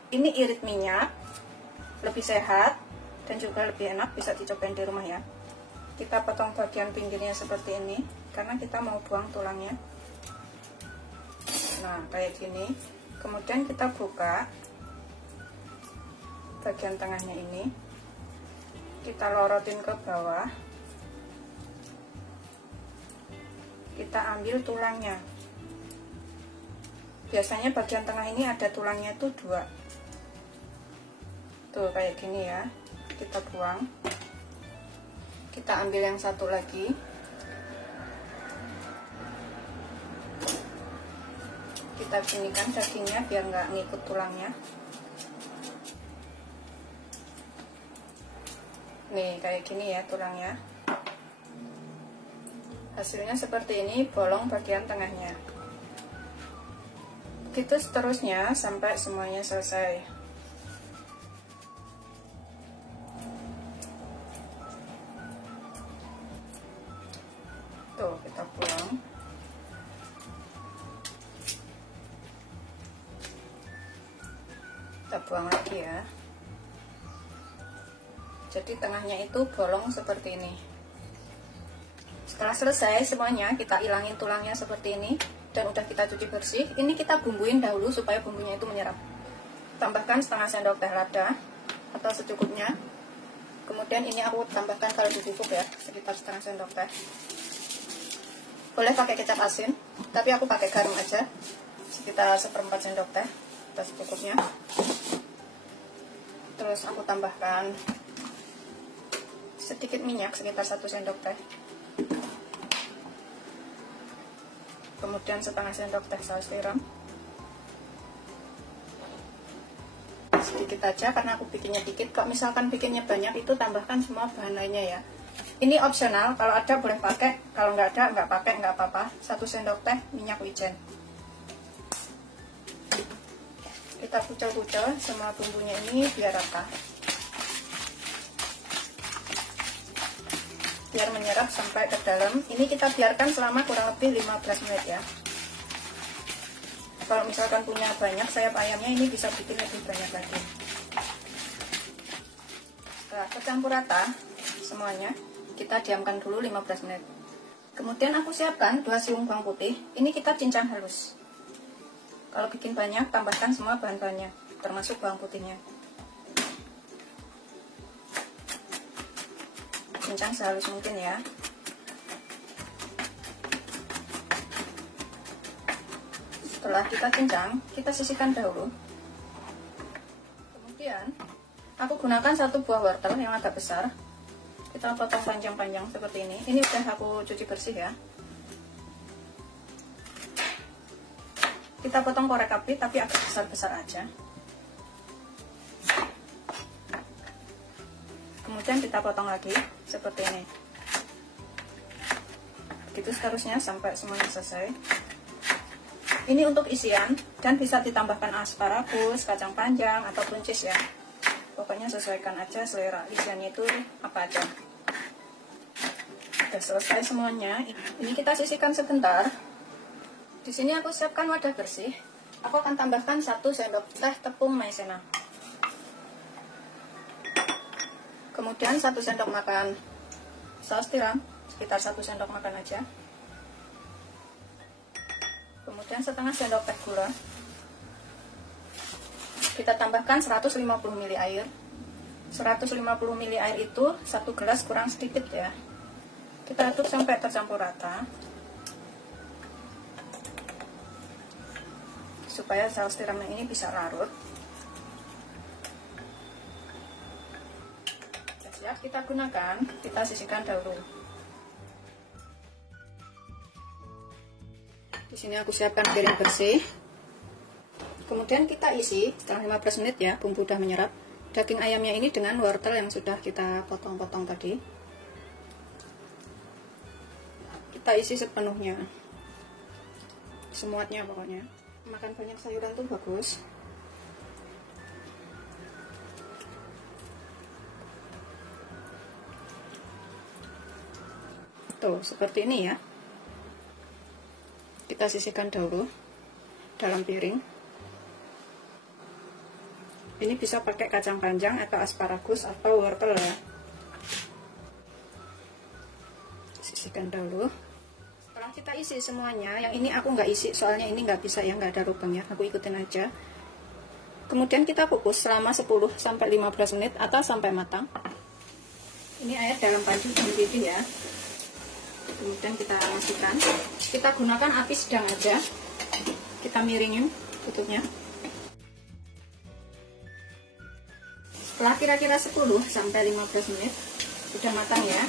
Ini irit minyak, lebih sehat dan juga lebih enak, bisa dicobain di rumah ya. Kita potong bagian pinggirnya seperti ini karena kita mau buang tulangnya. Nah, kayak gini. Kemudian kita buka bagian tengahnya ini, kita lorotin ke bawah, kita ambil tulangnya. Biasanya bagian tengah ini ada tulangnya tuh 2 tuh, kayak gini ya. Kita buang, kita ambil yang satu lagi, kita ginikan dagingnya biar nggak ngikut tulangnya. Nih, kayak gini ya tulangnya. Hasilnya seperti ini, bolong bagian tengahnya. Begitu seterusnya sampai semuanya selesai. Tuh, kita buang. Kita buang lagi ya. Jadi tengahnya itu bolong seperti ini. Setelah selesai semuanya, kita ilangin tulangnya seperti ini dan udah kita cuci bersih. Ini kita bumbuin dahulu supaya bumbunya itu menyerap. Tambahkan setengah sendok teh lada atau secukupnya. Kemudian ini aku tambahkan kaldu bubuk ya, sekitar setengah sendok teh. Boleh pakai kecap asin, tapi aku pakai garam aja, sekitar 1/4 sendok teh atau secukupnya. Terus aku tambahkan sedikit minyak, sekitar 1 sendok teh. Kemudian setengah sendok teh saus tiram. Sedikit aja karena aku bikinnya dikit. Kalau misalkan bikinnya banyak, itu tambahkan semua bahan lainnya ya. Ini opsional, kalau ada boleh pakai, kalau nggak ada nggak pakai, nggak apa-apa. 1 sendok teh minyak wijen. Kita kucel-kucel semua bumbunya ini biar rata, biar menyerap sampai ke dalam. Ini kita biarkan selama kurang lebih 15 menit ya. Kalau misalkan punya banyak sayap ayamnya, ini bisa bikin lebih banyak lagi. Setelah tercampur rata semuanya, kita diamkan dulu 15 menit. Kemudian aku siapkan 2 siung bawang putih. Ini kita cincang halus. Kalau bikin banyak, tambahkan semua bahan-bahannya, termasuk bawang putihnya. Cincang sehalus mungkin ya. Setelah kita cincang, kita sisihkan dahulu. Kemudian aku gunakan 1 buah wortel yang agak besar. Kita potong panjang-panjang seperti ini. Ini udah aku cuci bersih ya. Kita potong korek api tapi agak besar-besar aja. Kemudian kita potong lagi seperti ini. Begitu seterusnya sampai semuanya selesai. Ini untuk isian dan bisa ditambahkan asparagus, kacang panjang ataupun cheese ya. Pokoknya sesuaikan aja selera isiannya itu apa aja. Sudah selesai semuanya. Ini kita sisihkan sebentar. Di sini aku siapkan wadah bersih. Aku akan tambahkan 1 sendok teh tepung maizena. Kemudian 1 sendok makan saus tiram, sekitar 1 sendok makan aja. Kemudian setengah sendok teh gula. Kita tambahkan 150 ml air. 150 ml air itu 1 gelas kurang sedikit ya. Kita aduk sampai tercampur rata, supaya saus tiramnya ini bisa larut. Siap kita gunakan, kita sisihkan dahulu. Di sini aku siapkan piring bersih. Kemudian kita isi setelah 15 menit ya, bumbu udah menyerap. Daging ayamnya ini dengan wortel yang sudah kita potong-potong tadi. Kita isi sepenuhnya, semuanya pokoknya. Makan banyak sayuran tuh bagus. Tuh, seperti ini ya. Kita sisihkan dahulu dalam piring. Ini bisa pakai kacang panjang atau asparagus atau wortel ya. Sisihkan dahulu. Setelah kita isi semuanya, yang ini aku nggak isi soalnya ini nggak bisa ya, nggak ada lubangnya, aku ikutin aja. Kemudian kita kukus selama 10-15 menit atau sampai matang. Ini air dalam panci mendidih ya. Kemudian kita masukkan. Kita gunakan api sedang aja. Kita miringin tutupnya. Setelah kira-kira 10-15 menit sudah matang ya.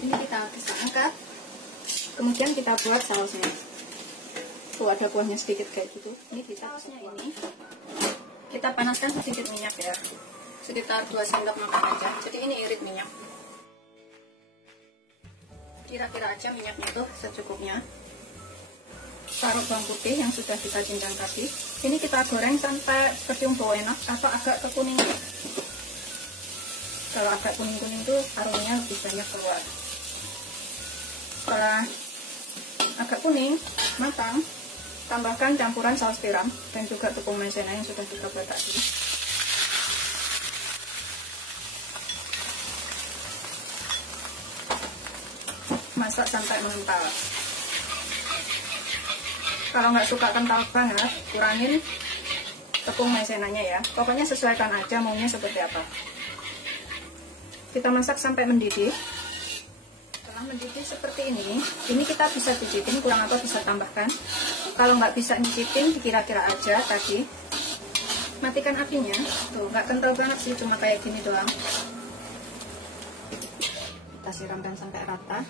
Ini kita bisa angkat. Kemudian kita buat sausnya. Tuh ada kuahnya sedikit kayak gitu. Ini kita sausnya ini kita panaskan sedikit minyak ya. Sekitar 2 sendok makan aja. Jadi ini irit minyak. Kira-kira aja minyaknya tuh secukupnya. Taruh bawang putih yang sudah kita cincang tadi. Ini kita goreng sampai bercium bau enak atau agak kekuningan. Kalau agak kuning-kuning tuh aromanya lebih banyak keluar. Setelah agak kuning, matang, tambahkan campuran saus tiram dan juga tepung maizena yang sudah kita buat tadi. Masak sampai mengental. Kalau nggak suka kental banget, kurangin tepung maizenanya ya. Pokoknya sesuaikan aja maunya seperti apa. Kita masak sampai mendidih. Setelah mendidih seperti ini kita bisa cicipin, kurang apa bisa tambahkan. Kalau nggak bisa nyicipin, dikira-kira aja tadi. Matikan apinya. Tuh, nggak kental banget sih, cuma kayak gini doang. Kita siramkan sampai rata.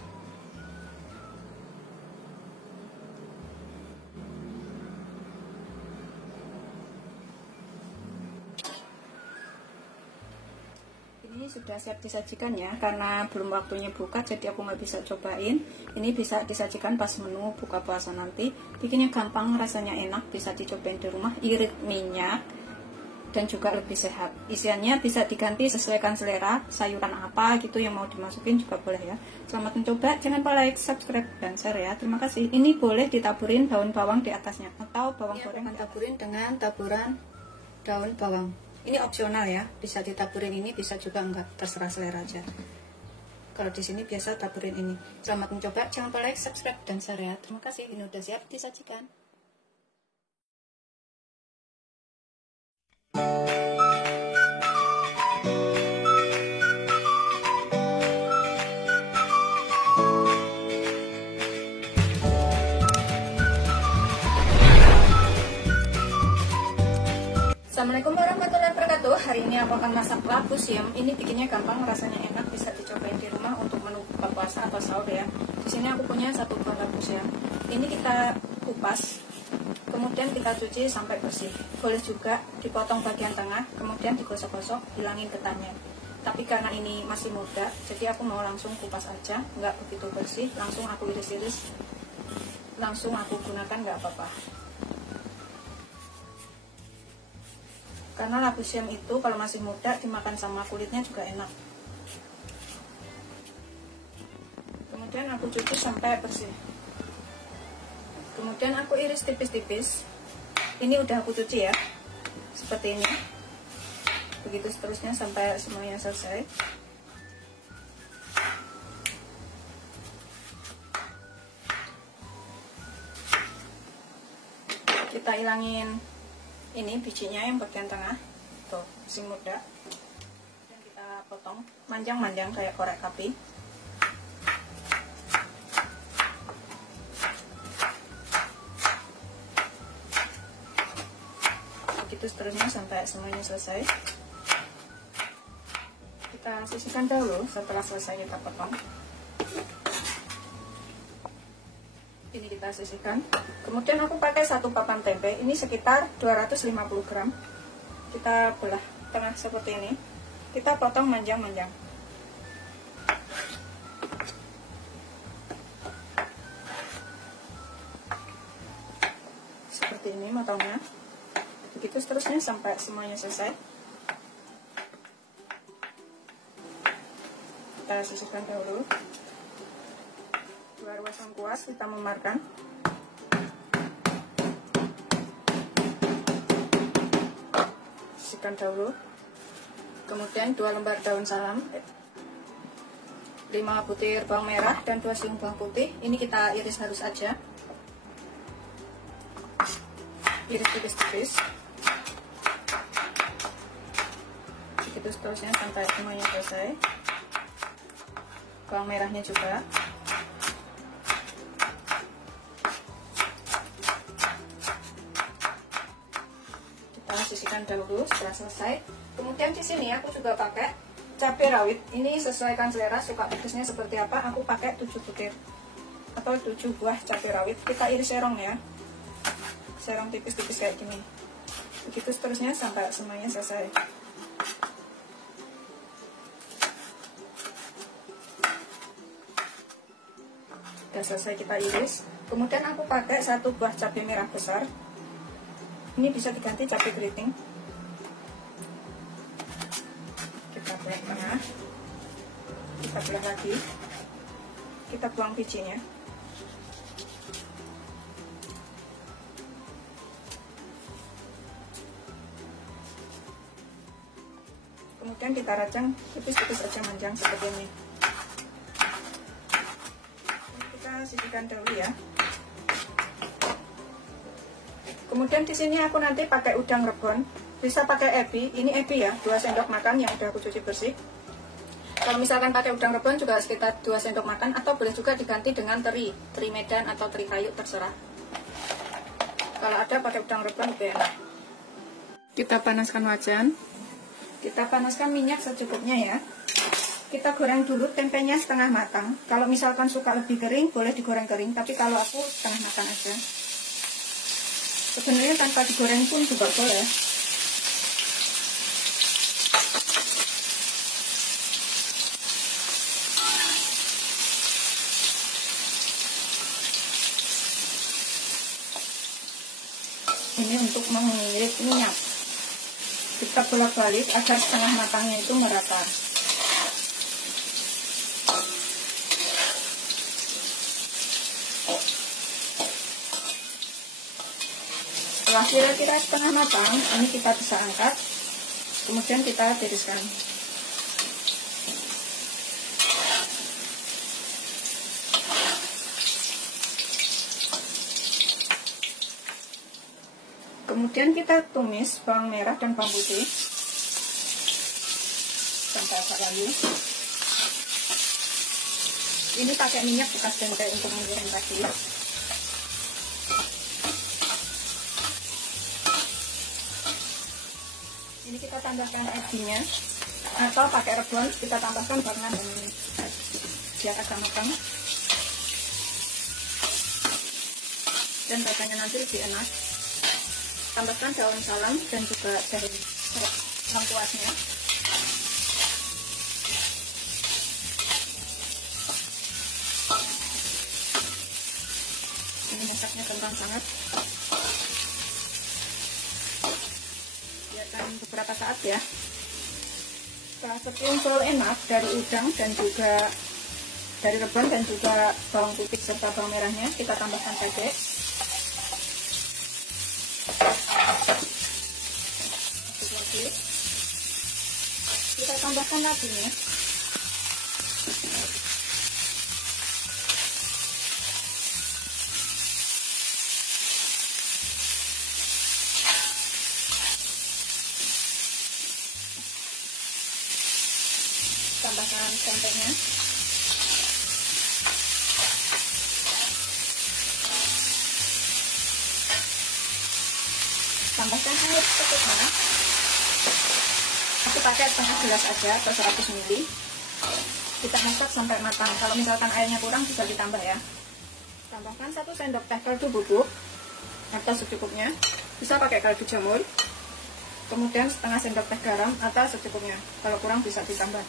Ini sudah siap disajikan ya, karena belum waktunya buka jadi aku nggak bisa cobain. Ini bisa disajikan pas menu buka puasa nanti. Bikinnya gampang, rasanya enak, bisa dicobain di rumah. Irit minyak dan juga lebih sehat. Isiannya bisa diganti sesuaikan selera, sayuran apa gitu yang mau dimasukin juga boleh ya. Selamat mencoba, jangan lupa like, subscribe, dan share ya. Terima kasih. Ini boleh ditaburin daun bawang di atasnya atau bawang goreng. Taburin dengan taburan daun bawang. Ini opsional ya, bisa ditaburin ini, bisa juga enggak, terserah selera aja. Kalau di sini biasa taburin ini. Selamat mencoba, jangan lupa like, subscribe, dan share ya. Terima kasih, ini udah siap disajikan. Assalamualaikum warahmatullahi wabarakatuh. Hari ini aku akan masak labu siam. Ini bikinnya gampang, rasanya enak, bisa dicobain di rumah untuk menu buka puasa atau sahur ya. Di sini aku punya 1 buah labu siam. Ini kita kupas, kemudian kita cuci sampai bersih. Boleh juga dipotong bagian tengah, kemudian digosok-gosok, hilangin getahnya. Tapi karena ini masih muda, jadi aku mau langsung kupas aja, nggak begitu bersih. Langsung aku iris-iris, langsung aku gunakan, nggak apa-apa. Karena labu siam itu kalau masih muda dimakan sama kulitnya juga enak. Kemudian aku cuci sampai bersih. Kemudian aku iris tipis-tipis. Ini udah aku cuci ya, seperti ini. Begitu seterusnya sampai semuanya selesai. Kita hilangin ini bijinya yang bagian tengah, tuh masih muda. Dan kita potong manjang-manjang kayak korek api. Begitu seterusnya sampai semuanya selesai. Kita sisihkan dahulu setelah selesai kita potong. Ini kita sisihkan. Kemudian aku pakai 1 papan tempe. Ini sekitar 250 gram. Kita belah tengah seperti ini. Kita potong manjang-manjang. Seperti ini motongnya. Begitu seterusnya sampai semuanya selesai. Kita sisihkan dahulu. 2 ruas lengkuas kita memarkan. Sisihkan dahulu. Kemudian 2 lembar daun salam, 5 butir bawang merah dan 2 siung bawang putih. Ini kita iris halus aja. Iris tipis-tipis. Begitu seterusnya sampai semuanya selesai. Bawang merahnya juga. Kita sisihkan dahulu setelah selesai. Kemudian di sini aku juga pakai cabai rawit. Ini sesuaikan selera, suka pedasnya seperti apa. Aku pakai 7 butir atau 7 buah cabai rawit. Kita iris serong ya. Serong tipis-tipis kayak gini. Begitu seterusnya sampai semuanya selesai. Sudah selesai kita iris. Kemudian aku pakai 1 buah cabai merah besar. Ini bisa diganti cabai keriting. Kita belah tengah. Kita belah lagi. Kita buang bijinya. Kemudian kita rajang tipis-tipis aja manjang seperti ini. Kita sisihkan dahulu ya. Kemudian di sini aku nanti pakai udang rebon. Bisa pakai ebi. Ini ebi ya, 2 sendok makan yang udah aku cuci bersih. Kalau misalkan pakai udang rebon juga sekitar 2 sendok makan, atau boleh juga diganti dengan teri medan atau teri kayu, terserah. Kalau ada pakai udang rebon lebih enak. Kita panaskan wajan. Kita panaskan minyak secukupnya ya. Kita goreng dulu tempenya setengah matang. Kalau misalkan suka lebih kering, boleh digoreng kering. Tapi kalau aku setengah matang aja. Sebenarnya tanpa digoreng pun juga boleh. Ini untuk mengirit minyak. Kita bolak-balik agar setengah matangnya itu merata. Setelah kira-kira setengah matang, ini kita bisa angkat. Kemudian kita tiriskan. Kemudian kita tumis bawang merah dan bawang putih sampai agak layu. Ini pakai minyak bekas tempe untuk mengirim tadi. Ini kita tambahkan ebinya, atau pakai rebon kita tambahkan karena biar agak matang dan rasanya nanti lebih enak. Tambahkan daun salam dan juga jahe lengkuasnya. Ini masaknya gampang banget. Biarkan beberapa saat ya. Setelah tercium bau enak dari udang dan juga dari rebon dan juga bawang putih serta bawang merahnya, kita tambahkan cabai. Kita tambahkan lagi nih. Tambahkan tempenya. Tambahkan air secukupnya. Aku pakai setengah gelas aja atau 100 ml. Kita masak sampai matang. Kalau misalkan airnya kurang bisa ditambah ya. Tambahkan 1 sendok teh kaldu bubuk atau secukupnya. Bisa pakai kaldu jamur. Kemudian setengah sendok teh garam atau secukupnya. Kalau kurang bisa ditambah.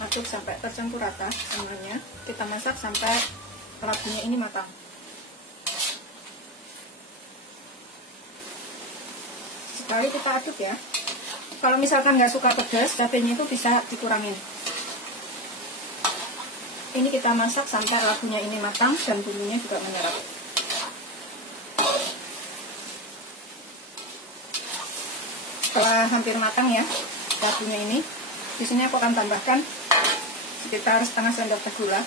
Aduk sampai tercampur rata semuanya. Kita masak sampai labunya ini matang. Sekali kita aduk ya. Kalau misalkan nggak suka pedas, cabenya itu bisa dikurangin. Ini kita masak sampai labunya ini matang dan bumbunya juga menyerap. Setelah hampir matang ya labunya ini, di sini aku akan tambahkan sekitar setengah sendok teh gula.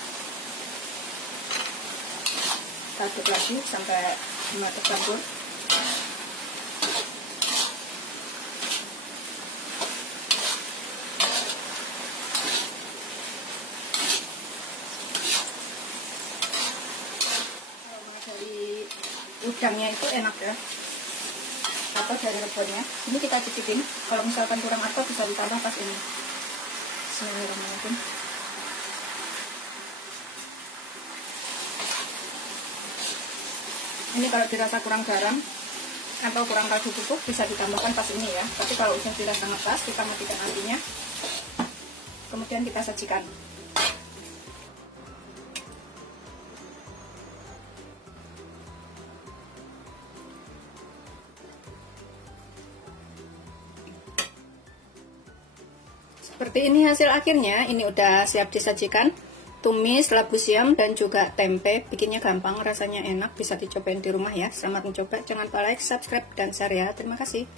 Kita aduk lagi sampai tercampur. Udangnya itu enak ya, atau dari rebonnya. Ini kita cicipin, kalau misalkan kurang atau bisa ditambah pas ini. Bismillahirrahmanirrahim. Ini kalau dirasa kurang garam atau kurang kaldu bubuk bisa ditambahkan pas ini ya. Tapi kalau udah dirasa sangat pas, kita matikan apinya. Kemudian kita sajikan. Seperti ini hasil akhirnya. Ini udah siap disajikan. Tumis, labu siam, dan juga tempe. Bikinnya gampang, rasanya enak. Bisa dicobain di rumah ya. Selamat mencoba. Jangan lupa like, subscribe, dan share ya. Terima kasih.